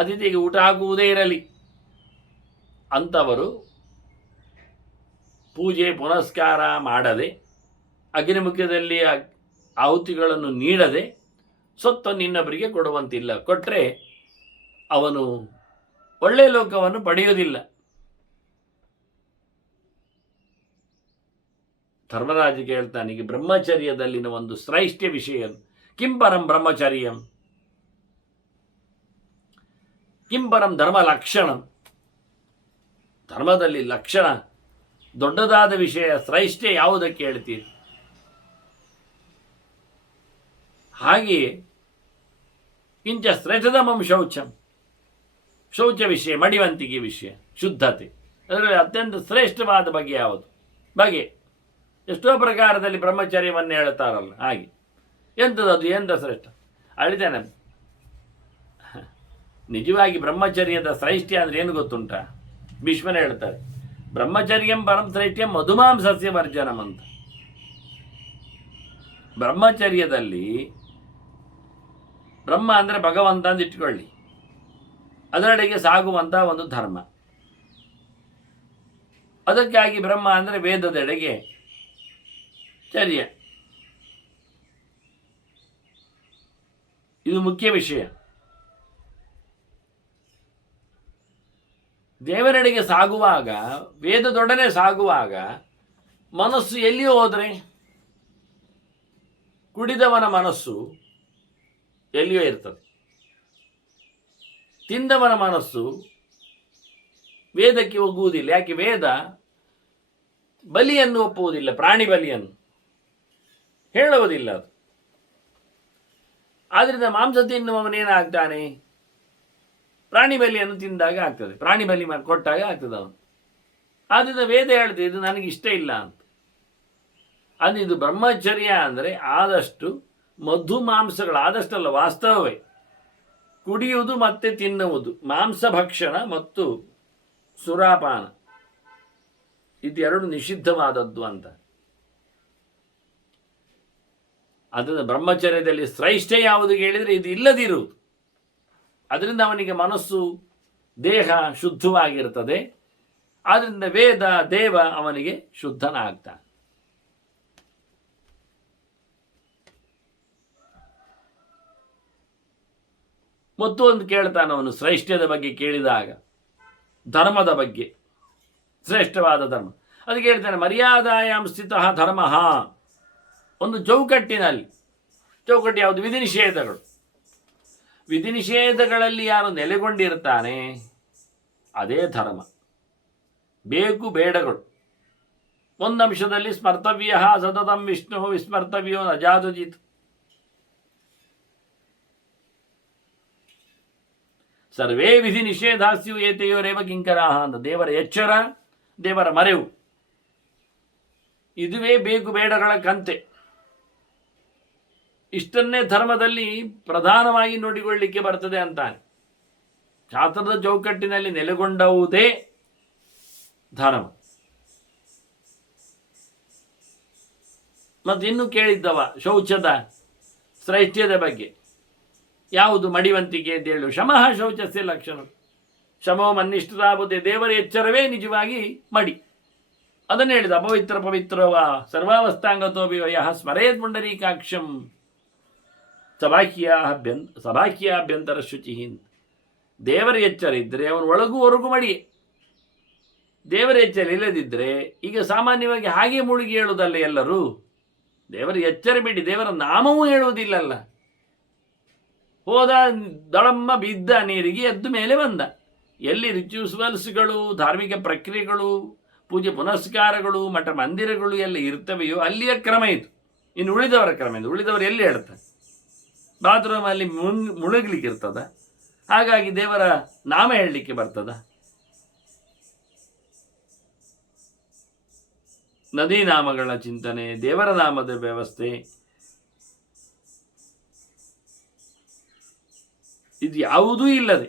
ಅತಿಥಿಗೆ ಊಟ ಹಾಕುವುದೇ ಇರಲಿ, ಅಂಥವರು ಪೂಜೆ ಪುನಸ್ಕಾರ ಮಾಡದೆ, ಅಗ್ನಿಮುಖದಲ್ಲಿ ಆಹುತಿಗಳನ್ನು ನೀಡದೆ ಸೊತ್ತನ್ನು ಇನ್ನೊಬ್ಬರಿಗೆ ಕೊಡುವಂತಿಲ್ಲ. ಕೊಟ್ಟರೆ ಅವನು ಒಳ್ಳೆಯ ಲೋಕವನ್ನು ಪಡೆಯುವುದಿಲ್ಲ. ಧರ್ಮರಾಜ ಕೇಳ್ತಾನೆ, ಈಗ ಬ್ರಹ್ಮಚರ್ಯದಲ್ಲಿನ ಒಂದು ಶ್ರೇಷ್ಠ ವಿಷಯ, ಕಿಂಪರಂ ಬ್ರಹ್ಮಚರ್ಯಂ, ಕಿಂಪರಂ ಧರ್ಮ ಲಕ್ಷಣ. ಧರ್ಮದಲ್ಲಿ ಲಕ್ಷಣ ದೊಡ್ಡದಾದ ವಿಷಯ, ಶ್ರೇಷ್ಠ ಯಾವುದಕ್ಕೆ ಹೇಳ್ತೀರಿ? ಹಾಗೆಯೇ ಕಿಂಚ ಶ್ರೇಷ್ಠತಮಂ ಶೌಚಂ, ಶೌಚ ವಿಷಯ, ಮಡಿವಂತಿಕೆ ವಿಷಯ, ಶುದ್ಧತೆ, ಅದರಲ್ಲಿ ಅತ್ಯಂತ ಶ್ರೇಷ್ಠವಾದ ಬಗೆ ಯಾವುದು? ಬಗೆ ಎಷ್ಟೋ ಪ್ರಕಾರದಲ್ಲಿ ಬ್ರಹ್ಮಚರ್ಯವನ್ನು ಹೇಳ್ತಾರಲ್ಲ, ಹಾಗೆ ಎಂಥದ್ದು ಎಂಥ ಶ್ರೇಷ್ಠ ಅಳಿತಾನೆ. ನಿಜವಾಗಿ ಬ್ರಹ್ಮಚರ್ಯದ ಶ್ರೇಷ್ಠ ಅಂದರೆ ಏನು ಗೊತ್ತುಂಟ? ಭೀಷ್ಮನ ಹೇಳ್ತಾರೆ, ಬ್ರಹ್ಮಚರ್ಯಂ ಪರಂ ಶ್ರೇಷ್ಠ್ಯಂ ಮಧುಮಾಂಸಸ್ಯ ವರ್ಜನಂ ಅಂತ. ಬ್ರಹ್ಮಚರ್ಯದಲ್ಲಿ ಬ್ರಹ್ಮ ಅಂದರೆ ಭಗವಂತ ಅಂತ ಇಟ್ಕೊಳ್ಳಿ, ಅದರೆಡೆಗೆ ಸಾಗುವಂಥ ಒಂದು ಧರ್ಮ. ಅದಕ್ಕಾಗಿ ಬ್ರಹ್ಮ ಅಂದರೆ ವೇದದೆಡೆಗೆ ಚರ್ಯ. ಇದು ಮುಖ್ಯ ವಿಷಯ. ದೇವರೆಡೆಗೆ ಸಾಗುವಾಗ, ವೇದದೊಡನೆ ಸಾಗುವಾಗ ಮನಸ್ಸು ಎಲ್ಲಿಯೋ ಹೋದರೆ, ಕುಡಿದವನ ಮನಸ್ಸು ಎಲ್ಲಿಯೋ ಇರ್ತದೆ, ತಿಂದವನ ಮನಸ್ಸು ವೇದಕ್ಕೆ ಹೋಗುವುದಿಲ್ಲ. ಯಾಕೆ? ವೇದ ಬಲಿಯನ್ನು ಒಪ್ಪುವುದಿಲ್ಲ, ಪ್ರಾಣಿ ಬಲಿಯನ್ನು ಹೇಳುವುದಿಲ್ಲ ಅದು. ಆದ್ದರಿಂದ ಮಾಂಸ ತಿನ್ನುವವನೇನಾಗ್ತಾನೆ? ಪ್ರಾಣಿ ಬಲಿಯನ್ನು ತಿಂದಾಗ ಆಗ್ತದೆ, ಪ್ರಾಣಿ ಬಲಿ ಕೊಟ್ಟಾಗ ಆಗ್ತದೆ ಅವನು. ಆದ್ದರಿಂದ ವೇದ ಹೇಳ್ತದೆ ಇದು ನನಗೆ ಇಷ್ಟ ಇಲ್ಲ ಅಂತ. ಅದು ಇದು ಬ್ರಹ್ಮಚರ್ಯ ಅಂದರೆ ಆದಷ್ಟು ಮಧು ಮಾಂಸಗಳು, ಆದಷ್ಟಲ್ಲ ವಾಸ್ತವವೇ, ಕುಡಿಯುವುದು ಮತ್ತೆ ತಿನ್ನುವುದು, ಮಾಂಸ ಭಕ್ಷಣ ಮತ್ತು ಸುರಾಪಾನ, ಇದೆರಡು ನಿಷಿದ್ಧವಾದದ್ದು ಅಂತ. ಅದರಿಂದ ಬ್ರಹ್ಮಚರ್ಯದಲ್ಲಿ ಶ್ರೇಷ್ಠ ಯಾವುದು ಹೇಳಿದರೆ ಇದು ಇಲ್ಲದಿರುವುದು. ಅದರಿಂದ ಅವನಿಗೆ ಮನಸ್ಸು ದೇಹ ಶುದ್ಧವಾಗಿರ್ತದೆ. ಆದ್ದರಿಂದ ವೇದ ದೇವ ಅವನಿಗೆ ಶುದ್ಧನಾಗ್ತಾನೆ. ಮತ್ತು ಒಂದು ಕೇಳ್ತಾನೆ ಅವನು ಶ್ರೇಷ್ಠದ ಬಗ್ಗೆ ಕೇಳಿದಾಗ, ಧರ್ಮದ ಬಗ್ಗೆ, ಶ್ರೇಷ್ಠವಾದ ಧರ್ಮ. ಅದಕ್ಕೆ ಹೇಳ್ತಾನೆ ಮರ್ಯಾದಾಯಾಂ ಸ್ಥಿತಃ ಧರ್ಮ. ಒಂದು ಚೌಕಟ್ಟಿನಲ್ಲಿ, ಚೌಕಟ್ಟು ಯಾವುದು? ವಿಧಿ ನಿಷೇಧಗಳು. ವಿಧಿ ನಿಷೇಧಗಳಲ್ಲಿ ಯಾರು ನೆಲೆಗೊಂಡಿರ್ತಾನೆ ಅದೇ ಧರ್ಮ. ಬೇಕು ಬೇಡಗಳು ಒಂದು ಅಂಶದಲ್ಲಿ ಸ್ಮರ್ತವ್ಯ ಸತತಂ ವಿಷ್ಣು ವಿಸ್ಮರ್ತವ್ಯೋ ಅಜಾದುಜಿತ್. ಸರ್ವೇ ವಿಧಿ ನಿಷೇಧಾಸ್ಯು ಏತೆಯೋರೇವ ಕಿಂಕರಾಹ ಅಂತ. ದೇವರ ಎಚ್ಚರ, ದೇವರ ಮರೆವು, ಇದುವೇ ಬೇಕು ಬೇಡಗಳ ಕಂತೆ. ಇಷ್ಟನ್ನೇ ಧರ್ಮದಲ್ಲಿ ಪ್ರಧಾನವಾಗಿ ನೋಡಿಕೊಳ್ಳಿಕ್ಕೆ ಬರ್ತದೆ ಅಂತಾನೆ. ಶಾಸ್ತ್ರದ ಚೌಕಟ್ಟಿನಲ್ಲಿ ನೆಲೆಗೊಂಡವುದೇ ಧರ್ಮ. ಮತ್ತಿನ್ನು ಕೇಳಿದ್ದವ ಶೌಚದ ಶ್ರೇಷ್ಠ್ಯದ ಬಗ್ಗೆ. ಯಾವುದು? ಮಡಿವಂತಿಕೆ ಅಂತ ಹೇಳು. ಶಮಃ ಶೌಚಸ್ಯ ಲಕ್ಷಣ. ಶಮೋ ಮನ್ನಿಷ್ಠರಾಬುದೇ. ದೇವರ ಎಚ್ಚರವೇ ನಿಜವಾಗಿ ಮಡಿ. ಅದನ್ನು ಹೇಳಿದ ಅಪವಿತ್ರ ಪವಿತ್ರವ ಸರ್ವಾವಸ್ಥಾಂಗತೋಭಿವಯ ಸ್ಮರೇತ್ ಪುಂಡರೀಕಾಕ್ಷಂ ಸಭಾಖ್ಯಾಭ್ಯಂತರ ಶುಚಿಹಿನ್. ದೇವರ ಎಚ್ಚರ ಇದ್ದರೆ ಅವನು ಒಳಗೂ ಹೊರಗೂ ಮಡಿ. ದೇವರ ಎಚ್ಚರ ಇಲ್ಲದಿದ್ದರೆ ಈಗ ಸಾಮಾನ್ಯವಾಗಿ ಹಾಗೆ ಮುಳುಗಿ ಹೇಳುವುದಲ್ಲ ಎಲ್ಲರೂ. ದೇವರ ಎಚ್ಚರ ಬಿಡಿ, ದೇವರ ನಾಮವೂ ಹೇಳುವುದಿಲ್ಲಲ್ಲ. ಹೋದ ದಳಮ್ಮ ಬಿದ್ದ ನೀರಿಗೆ ಎದ್ದು ಮೇಲೆ ಬಂದ. ಎಲ್ಲಿ ರಿಚುವಲ್ಸ್ಗಳು, ಧಾರ್ಮಿಕ ಪ್ರಕ್ರಿಯೆಗಳು, ಪೂಜೆ ಪುನಸ್ಕಾರಗಳು, ಮಠ ಮಂದಿರಗಳು ಎಲ್ಲ ಇರ್ತವೆಯೋ ಅಲ್ಲಿಯ ಕ್ರಮ ಇದು. ಇನ್ನು ಉಳಿದವರ ಕ್ರಮ ಇದು. ಉಳಿದವರು ಎಲ್ಲಿ ಹೇಳ್ತಾರೆ? ಬಾತ್ರೂಮಲ್ಲಿ ಮುಳುಗ್ಲಿಕ್ಕೆ ಇರ್ತದ? ಹಾಗಾಗಿ ದೇವರ ನಾಮ ಹೇಳಲಿಕ್ಕೆ ಬರ್ತದ? ನದಿ ನಾಮಗಳ ಚಿಂತನೆ, ದೇವರ ನಾಮದ ವ್ಯವಸ್ಥೆ, ಇದು ಯಾವುದೂ ಇಲ್ಲದೆ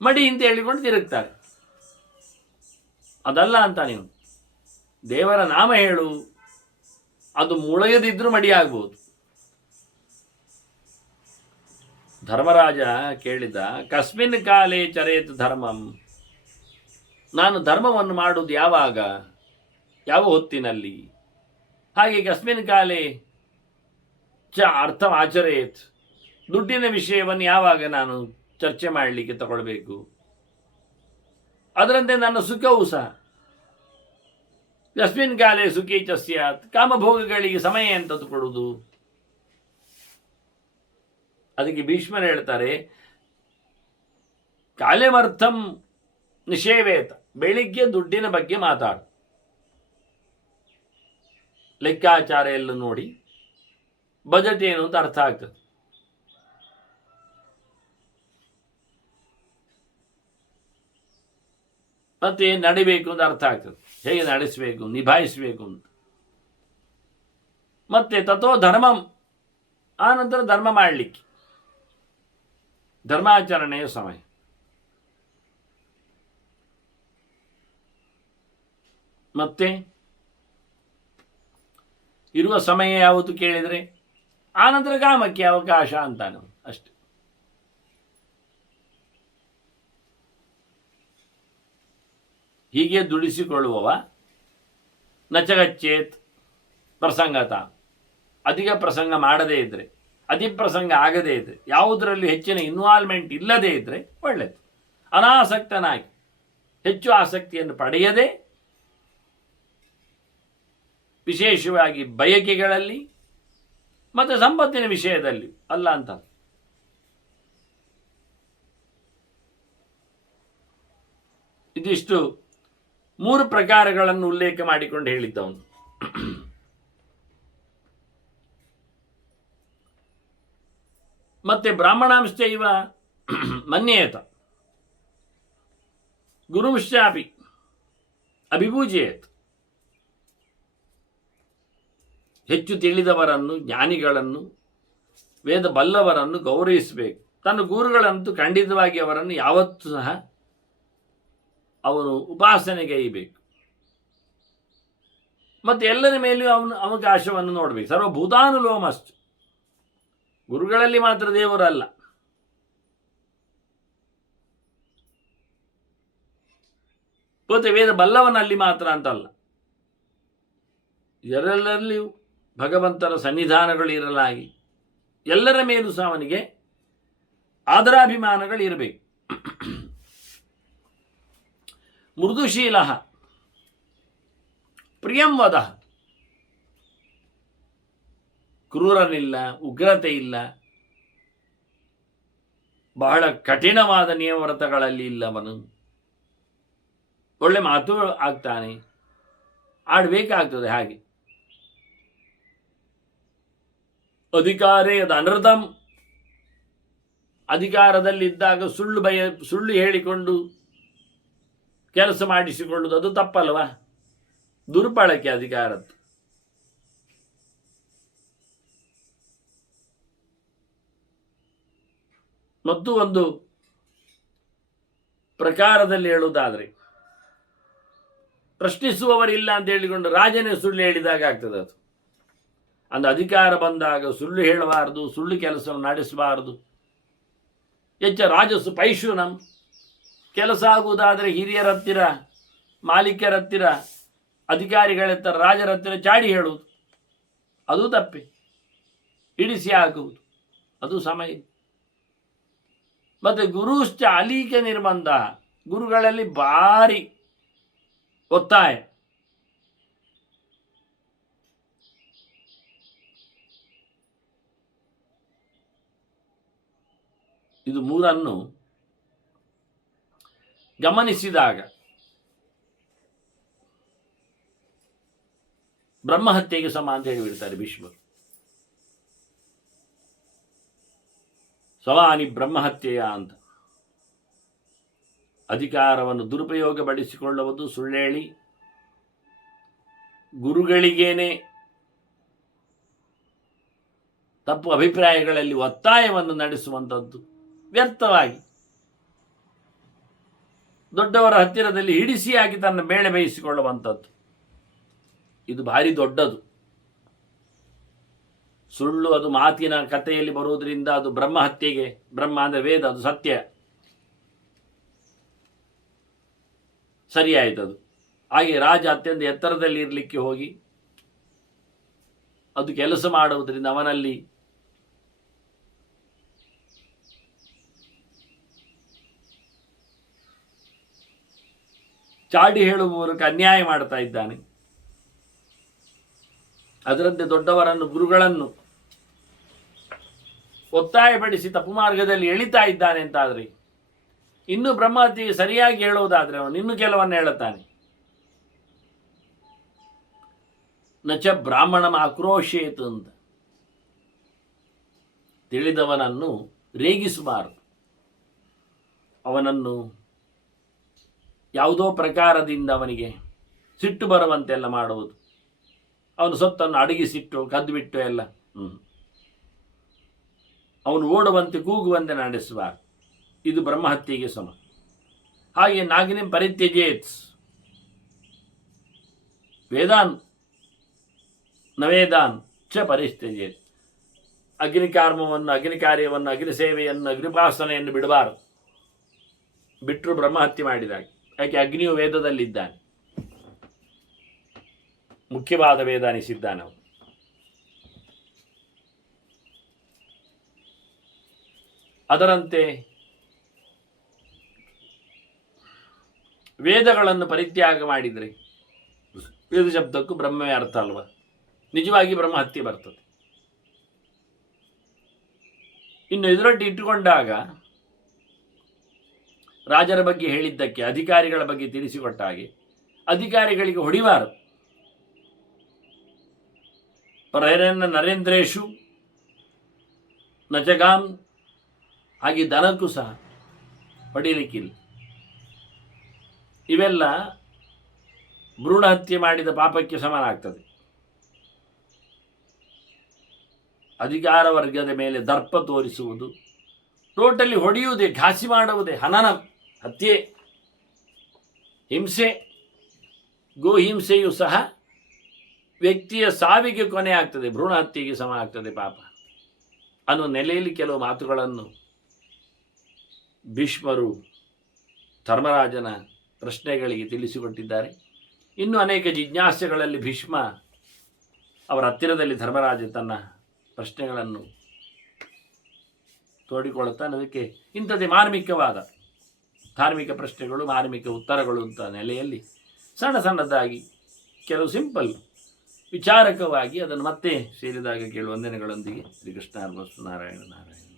ಮಡಿ ಅಂತ ಹೇಳಿಕೊಂಡು ತಿರುಗ್ತಾರೆ. ಅದಲ್ಲ ಅಂತ ನೀವು ದೇವರ ನಾಮ ಹೇಳು, ಅದು ಮುಳುಗದಿದ್ರೂ ಮಡಿ ಆಗ್ಬೋದು. ಧರ್ಮರಾಜ ಕೇಳಿದ, ಕಸ್ಮಿನ್ ಕಾಲೇ ಚರೇತ್ ಧರ್ಮಂ. ನಾನು ಧರ್ಮವನ್ನು ಮಾಡುವುದು ಯಾವಾಗ, ಯಾವ ಹೊತ್ತಿನಲ್ಲಿ? ಹಾಗೆ ಕಸ್ಮಿನ್ ಕಾಲೇ ಚ ಅರ್ಥ ಆಚರೇತ್. ದುಡ್ಡಿನ ವಿಷಯವನ್ನು ಯಾವಾಗ ನಾನು ಚರ್ಚೆ ಮಾಡಲಿಕ್ಕೆ ತಗೊಳ್ಬೇಕು? ಅದರಂತೆ ನನ್ನ ಸುಖವೂ ಸಹ ಯಸ್ಮಿನ್ ಕಾಲೇ ಸುಖೀ ಚ ಸ್ಯಾತ್. ಕಾಮಭೋಗಗಳಿಗೆ ಸಮಯ ಎಂತದ್ದು ಕೊಡುವುದು? ಅದಕ್ಕೆ ಭೀಷ್ಮರು ಹೇಳ್ತಾರೆ, ಕಾಲೇಮರ್ಥಂ ನಿಷೇವೇತ. ಬೆಳಿಗ್ಗೆ ದುಡ್ಡಿನ ಬಗ್ಗೆ ಮಾತಾಡು, ಲೆಕ್ಕಾಚಾರ ಎಲ್ಲ ನೋಡಿ ಬಜೆಟ್ ಏನು ಅಂತ ಅರ್ಥ ಆಗ್ತದೆ. ಮತ್ತೆ ಏನು ನಡಿಬೇಕು ಅಂತ ಅರ್ಥ ಆಗ್ತದೆ, ಹೇಗೆ ನಡೆಸಬೇಕು, ನಿಭಾಯಿಸಬೇಕು ಅಂತ. ಮತ್ತೆ ತಥೋ ಧರ್ಮಂ, ಆ ನಂತರ ಧರ್ಮ ಮಾಡಲಿಕ್ಕೆ ಧರ್ಮಾಚರಣೆಯ ಸಮಯ. ಮತ್ತೆ ಇರುವ ಸಮಯ ಯಾವುದು ಕೇಳಿದರೆ ಆನಂತರ ಕಾಮಕ್ಕೆ ಅವಕಾಶ ಅಂತಾನು ಅಷ್ಟೆ. ಹೀಗೆ ದುಡಿಸಿಕೊಳ್ಳುವವ ನಚಗಚ್ಚೇತ್ ಪ್ರಸಂಗತ. ಅಧಿಕ ಪ್ರಸಂಗ ಮಾಡದೇ ಇದ್ದರೆ, ಅತಿಪ್ರಸಂಗ ಆಗದೇ ಇದ್ದರೆ, ಯಾವುದರಲ್ಲಿ ಹೆಚ್ಚಿನ ಇನ್ವಾಲ್ವ್ಮೆಂಟ್ ಇಲ್ಲದೇ ಇದ್ದರೆ ಒಳ್ಳೆಯದು. ಅನಾಸಕ್ತನಾಗಿ ಹೆಚ್ಚು ಆಸಕ್ತಿಯನ್ನು ಪಡೆಯದೆ ವಿಶೇಷವಾಗಿ ಬಯಕೆಗಳಲ್ಲಿ ಮತ್ತು ಸಂಪತ್ತಿನ ವಿಷಯದಲ್ಲಿ ಅಲ್ಲ ಅಂತ. ಇದಿಷ್ಟು 3 ಪ್ರಕಾರಗಳನ್ನು ಉಲ್ಲೇಖ ಮಾಡಿಕೊಂಡು ಹೇಳಿದ್ದವನು. ಮತ್ತೆ ಬ್ರಾಹ್ಮಣಾಂಶ್ಚೈವ ಮನ್ಯೇತ ಗುರುಂಶ್ಚಾಪಿ ಅಭಿಪೂಜಯೇತ್. ಹೆಚ್ಚು ತಿಳಿದವರನ್ನು, ಜ್ಞಾನಿಗಳನ್ನು, ವೇದ ಬಲ್ಲವರನ್ನು ಗೌರವಿಸಬೇಕು. ತನ್ನ ಗುರುಗಳಂತೂ ಖಂಡಿತವಾಗಿ ಅವರನ್ನು ಯಾವತ್ತೂ ಸಹ ಅವನು ಉಪಾಸನೆಗೈಯಬೇಕು. ಮತ್ತು ಎಲ್ಲರ ಮೇಲೆಯೂ ಅವನು ಅವಕಾಶವನ್ನು ನೋಡಬೇಕು. ಸರ್ವಭೂತಾನುಲೋಮಸ್ತು. ಗುರುಗಳಲ್ಲಿ ಮಾತ್ರ ದೇವರಲ್ಲ, ಪೋತೆ ವೇದ ಬಲ್ಲವನಲ್ಲಿ ಮಾತ್ರ ಅಂತಲ್ಲ, ಎಲ್ಲರಲ್ಲಿಯೂ ಭಗವಂತನ ಸನ್ನಿಧಾನಗಳು ಇರಲಾಗಿ ಎಲ್ಲರ ಮೇಲೂ ಸಹ ಅವನಿಗೆ ಆದರಾಭಿಮಾನಗಳು ಇರಬೇಕು. ಮೃದುಶೀಲ ಪ್ರಿಯಂ ವದ, ಕ್ರೂರನಿಲ್ಲ, ಉಗ್ರತೆ ಇಲ್ಲ, ಬಹಳ ಕಠಿಣವಾದ ನಿಯಮವ್ರತಗಳಲ್ಲಿ ಇಲ್ಲವನು. ಒಳ್ಳೆ ಮಾತು ಆಗ್ತಾನೆ, ಆಡಬೇಕಾಗ್ತದೆ. ಹಾಗೆ ಅಧಿಕಾರೇ ಅದು ಅನೃತಂ, ಅಧಿಕಾರದಲ್ಲಿದ್ದಾಗ ಸುಳ್ಳು ಹೇಳಿಕೊಂಡು ಕೆಲಸ ಮಾಡಿಸಿಕೊಳ್ಳುವುದು ಅದು ತಪ್ಪಲ್ವಾ? ದುರ್ಬಳಕೆ ಅಧಿಕಾರದ್ದು. ಮತ್ತು ಒಂದು ಪ್ರಕಾರದಲ್ಲಿ ಹೇಳುವುದಾದರೆ, ಪ್ರಶ್ನಿಸುವವರಿಲ್ಲ ಅಂತ ಹೇಳಿಕೊಂಡು ರಾಜನೇ ಸುಳ್ಳು ಹೇಳಿದಾಗ ಆಗ್ತದೆ. ಅದು ಅಂದು ಅಧಿಕಾರ ಬಂದಾಗ ಸುಳ್ಳು ಹೇಳಬಾರದು, ಸುಳ್ಳು ಕೆಲಸವನ್ನು ನಡೆಸಬಾರದು. ಹೆಚ್ಚ ರಾಜಸು ಪೈಶೂನಂ, ಕೆಲಸ ಆಗುವುದಾದರೆ ಹಿರಿಯರ ಹತ್ತಿರ, ಮಾಲೀಕರ ಹತ್ತಿರ, ಅಧಿಕಾರಿಗಳ ಹತ್ತಿರ, ರಾಜರ ಹತ್ತಿರ ಚಾಡಿ ಹೇಳುವುದು ಅದು ತಪ್ಪೆ. ಇಡಿಸಿ ಹಾಕುವುದು ಅದು ಸಮಯ. ಮತ್ತೆ ಗುರುಶ್ಚ ಅಲೀಕ ನಿರ್ಬಂಧ, ಗುರುಗಳಲ್ಲಿ ಭಾರಿ ಒತ್ತಾಯ. ಇದು ಮೂರನ್ನು ಗಮನಿಸಿದಾಗ ಬ್ರಹ್ಮಹತ್ಯೆಗೆ ಸಮ ಅಂತ ಹೇಳಿಬಿಡ್ತಾರೆ ಭೀಷ್ಮರು. ಸವಾನಿ ಬ್ರಹ್ಮಹತ್ಯೆಯ ಅಂತ. ಅಧಿಕಾರವನ್ನು ದುರುಪಯೋಗಪಡಿಸಿಕೊಳ್ಳುವುದು, ಸುಳ್ಳೇಳಿ ಗುರುಗಳಿಗೇನೆ ತಪ್ಪು ಅಭಿಪ್ರಾಯಗಳಲ್ಲಿ ಒತ್ತಾಯವನ್ನು ನಡೆಸುವಂಥದ್ದು, ವ್ಯರ್ಥವಾಗಿ ದೊಡ್ಡವರ ಹತ್ತಿರದಲ್ಲಿ ಹಿಡಿಸಿಯಾಗಿ ತನ್ನ ಬೇಳೆ ಬೇಯಿಸಿಕೊಳ್ಳುವಂಥದ್ದು, ಇದು ಭಾರಿ ದೊಡ್ಡದು. ಸುಳ್ಳು ಅದು ಮಾತಿನ ಕಥೆಯಲ್ಲಿ ಬರುವುದರಿಂದ ಅದು ಬ್ರಹ್ಮಹತ್ಯೆಗೆ, ಬ್ರಹ್ಮ ಅಂದರೆ ವೇದ, ಅದು ಸತ್ಯ, ಸರಿಯಾಯಿತದು. ಹಾಗೆ ರಾಜ ಅತ್ಯಂತ ಎತ್ತರದಲ್ಲಿ ಇರಲಿಕ್ಕೆ ಹೋಗಿ ಅದು ಕೆಲಸ ಮಾಡುವುದರಿಂದ ಅವನಲ್ಲಿ ಚಾಡಿ ಹೇಳುವ ಮೂಲಕ ಅನ್ಯಾಯ ಮಾಡ್ತಾ ಇದ್ದಾನೆ. ಅದರಂತೆ ದೊಡ್ಡವರನ್ನು, ಗುರುಗಳನ್ನು ಒತ್ತಾಯಪಡಿಸಿ ತಪ್ಪು ಮಾರ್ಗದಲ್ಲಿ ಎಳಿತಾ ಇದ್ದಾನೆ ಅಂತಾದರೆ, ಇನ್ನು ಬ್ರಹ್ಮಹತ್ಯೆಗೆ ಸರಿಯಾಗಿ ಹೇಳುವುದಾದರೆ ಅವನು ಇನ್ನೂ ಕೆಲವನ್ನು ಹೇಳುತ್ತಾನೆ. ನಚ ಬ್ರಾಹ್ಮಣಂ ಆಕ್ರೋಶೇತು ಅಂತ, ತಿಳಿದವನನ್ನು ರೇಗಿಸಬಾರದು, ಅವನನ್ನು ಯಾವುದೋ ಪ್ರಕಾರದಿಂದ ಅವನಿಗೆ ಸಿಟ್ಟು ಬರುವಂತೆಲ್ಲ ಮಾಡುವುದು, ಅವನು ಸೊತ್ತನ್ನು ಅಡಗಿಸಿಟ್ಟು ಕದ್ದುಬಿಟ್ಟು ಎಲ್ಲ ಅವನು ಓಡುವಂತೆ ಕೂಗುವಂತೆ ನಡೆಸಬಾರದು. ಇದು ಬ್ರಹ್ಮಹತ್ಯೆಗೆ ಸಮ. ಹಾಗೆ ನಾಗಿನೇ ಪರಿತ್ಯಜೇತ್, ವೇದಾನ್ ನವೇದಾನ್ ಚ ಪರಿತ್ಯಜೇತ್, ಅಗ್ನಿಕಾರ್ಮವನ್ನು, ಅಗ್ನಿ ಕಾರ್ಯವನ್ನು, ಅಗ್ನಿ ಸೇವೆಯನ್ನು, ಅಗ್ನಿಪಾಸನೆಯನ್ನು ಬಿಡಬಾರದು. ಬಿಟ್ಟರು ಬ್ರಹ್ಮಹತ್ಯೆ ಮಾಡಿದಾಗ. ಯಾಕೆ? ಅಗ್ನಿಯು ವೇದದಲ್ಲಿದ್ದಾನೆ, ಮುಖ್ಯವಾದ ವೇದ ಅನಿಸಿದ್ದಾನೆ ಅವನು. ಅದರಂತೆ ವೇದಗಳನ್ನು ಪರಿತ್ಯಾಗ ಮಾಡಿದರೆ, ವೇದ ಶಬ್ದಕ್ಕೂ ಬ್ರಹ್ಮವೇ ಅರ್ಥ ಅಲ್ವ, ನಿಜವಾಗಿ ಬ್ರಹ್ಮಹತ್ಯೆ ಬರ್ತದೆ. ಇನ್ನು ಎದುರೊಟ್ಟು ಇಟ್ಟುಕೊಂಡಾಗ ರಾಜರ ಬಗ್ಗೆ ಹೇಳಿದ್ದಕ್ಕೆ, ಅಧಿಕಾರಿಗಳ ಬಗ್ಗೆ ತಿಳಿಸಿಕೊಟ್ಟ ಹಾಗೆ ಅಧಿಕಾರಿಗಳಿಗೆ ಹೊಡಿಬಾರದು. ಪರೈರನ್ನ ನರೇಂದ್ರೇಶು ನಚಗಾಂ, ಹಾಗೆ ದನಕ್ಕೂ ಸಹ ಹೊಡಿಲಿಕ್ಕಿಲ್ಲ. ಇವೆಲ್ಲ ಭ್ರೂಣ ಹತ್ಯೆ ಮಾಡಿದ ಪಾಪಕ್ಕೆ ಸಮಾನಾಗ್ತದೆ. ಅಧಿಕಾರ ವರ್ಗದ ಮೇಲೆ ದರ್ಪ ತೋರಿಸುವುದು, ಟೋಟಲಿ ಹೊಡೆಯುವುದೇ, ಘಾಸಿ ಮಾಡುವುದೇ, ಹನನ, ಹತ್ಯೆ, ಹಿಂಸೆ, ಗೋಹಿಂಸೆಯೂ ಸಹ ವ್ಯಕ್ತಿಯ ಸಾವಿಗೆ ಕೊನೆ ಆಗ್ತದೆ, ಭ್ರೂಣ ಹತ್ಯೆಗೆ ಸಮ ಆಗ್ತದೆ ಪಾಪ ಅನ್ನೋ ನೆಲೆಯಲ್ಲಿ ಕೆಲವು ಮಾತುಗಳನ್ನು ಭೀಷ್ಮರು ಧರ್ಮರಾಜನ ಪ್ರಶ್ನೆಗಳಿಗೆ ತಿಳಿಸಿಕೊಟ್ಟಿದ್ದಾರೆ. ಇನ್ನೂ ಅನೇಕ ಜಿಜ್ಞಾಸೆಗಳಲ್ಲಿ ಭೀಷ್ಮ ಅವರ ಹತ್ತಿರದಲ್ಲಿ ಧರ್ಮರಾಜ ತನ್ನ ಪ್ರಶ್ನೆಗಳನ್ನು ತೋಡಿಕೊಳ್ಳುತ್ತಾನೆ. ಅದಕ್ಕೆ ಇಂಥದ್ದೇ ಮಾರ್ಮಿಕವಾದ ಧಾರ್ಮಿಕ ಪ್ರಶ್ನೆಗಳು, ಮಾರ್ಮಿಕ ಉತ್ತರಗಳು ಅಂತ ನೆಲೆಯಲ್ಲಿ ಸಣ್ಣ ಸಣ್ಣದಾಗಿ ಕೆಲವು ಸಿಂಪಲ್ ವಿಚಾರಕವಾಗಿ ಅದನ್ನು ಮತ್ತೆ ಸೇರಿದಾಗ ಕೇಳುವ ವಂದನೆಗಳೊಂದಿಗೆ ಶ್ರೀಕೃಷ್ಣ ಅರ್ವಸ್ತು. ನಾರಾಯಣ ನಾರಾಯಣ.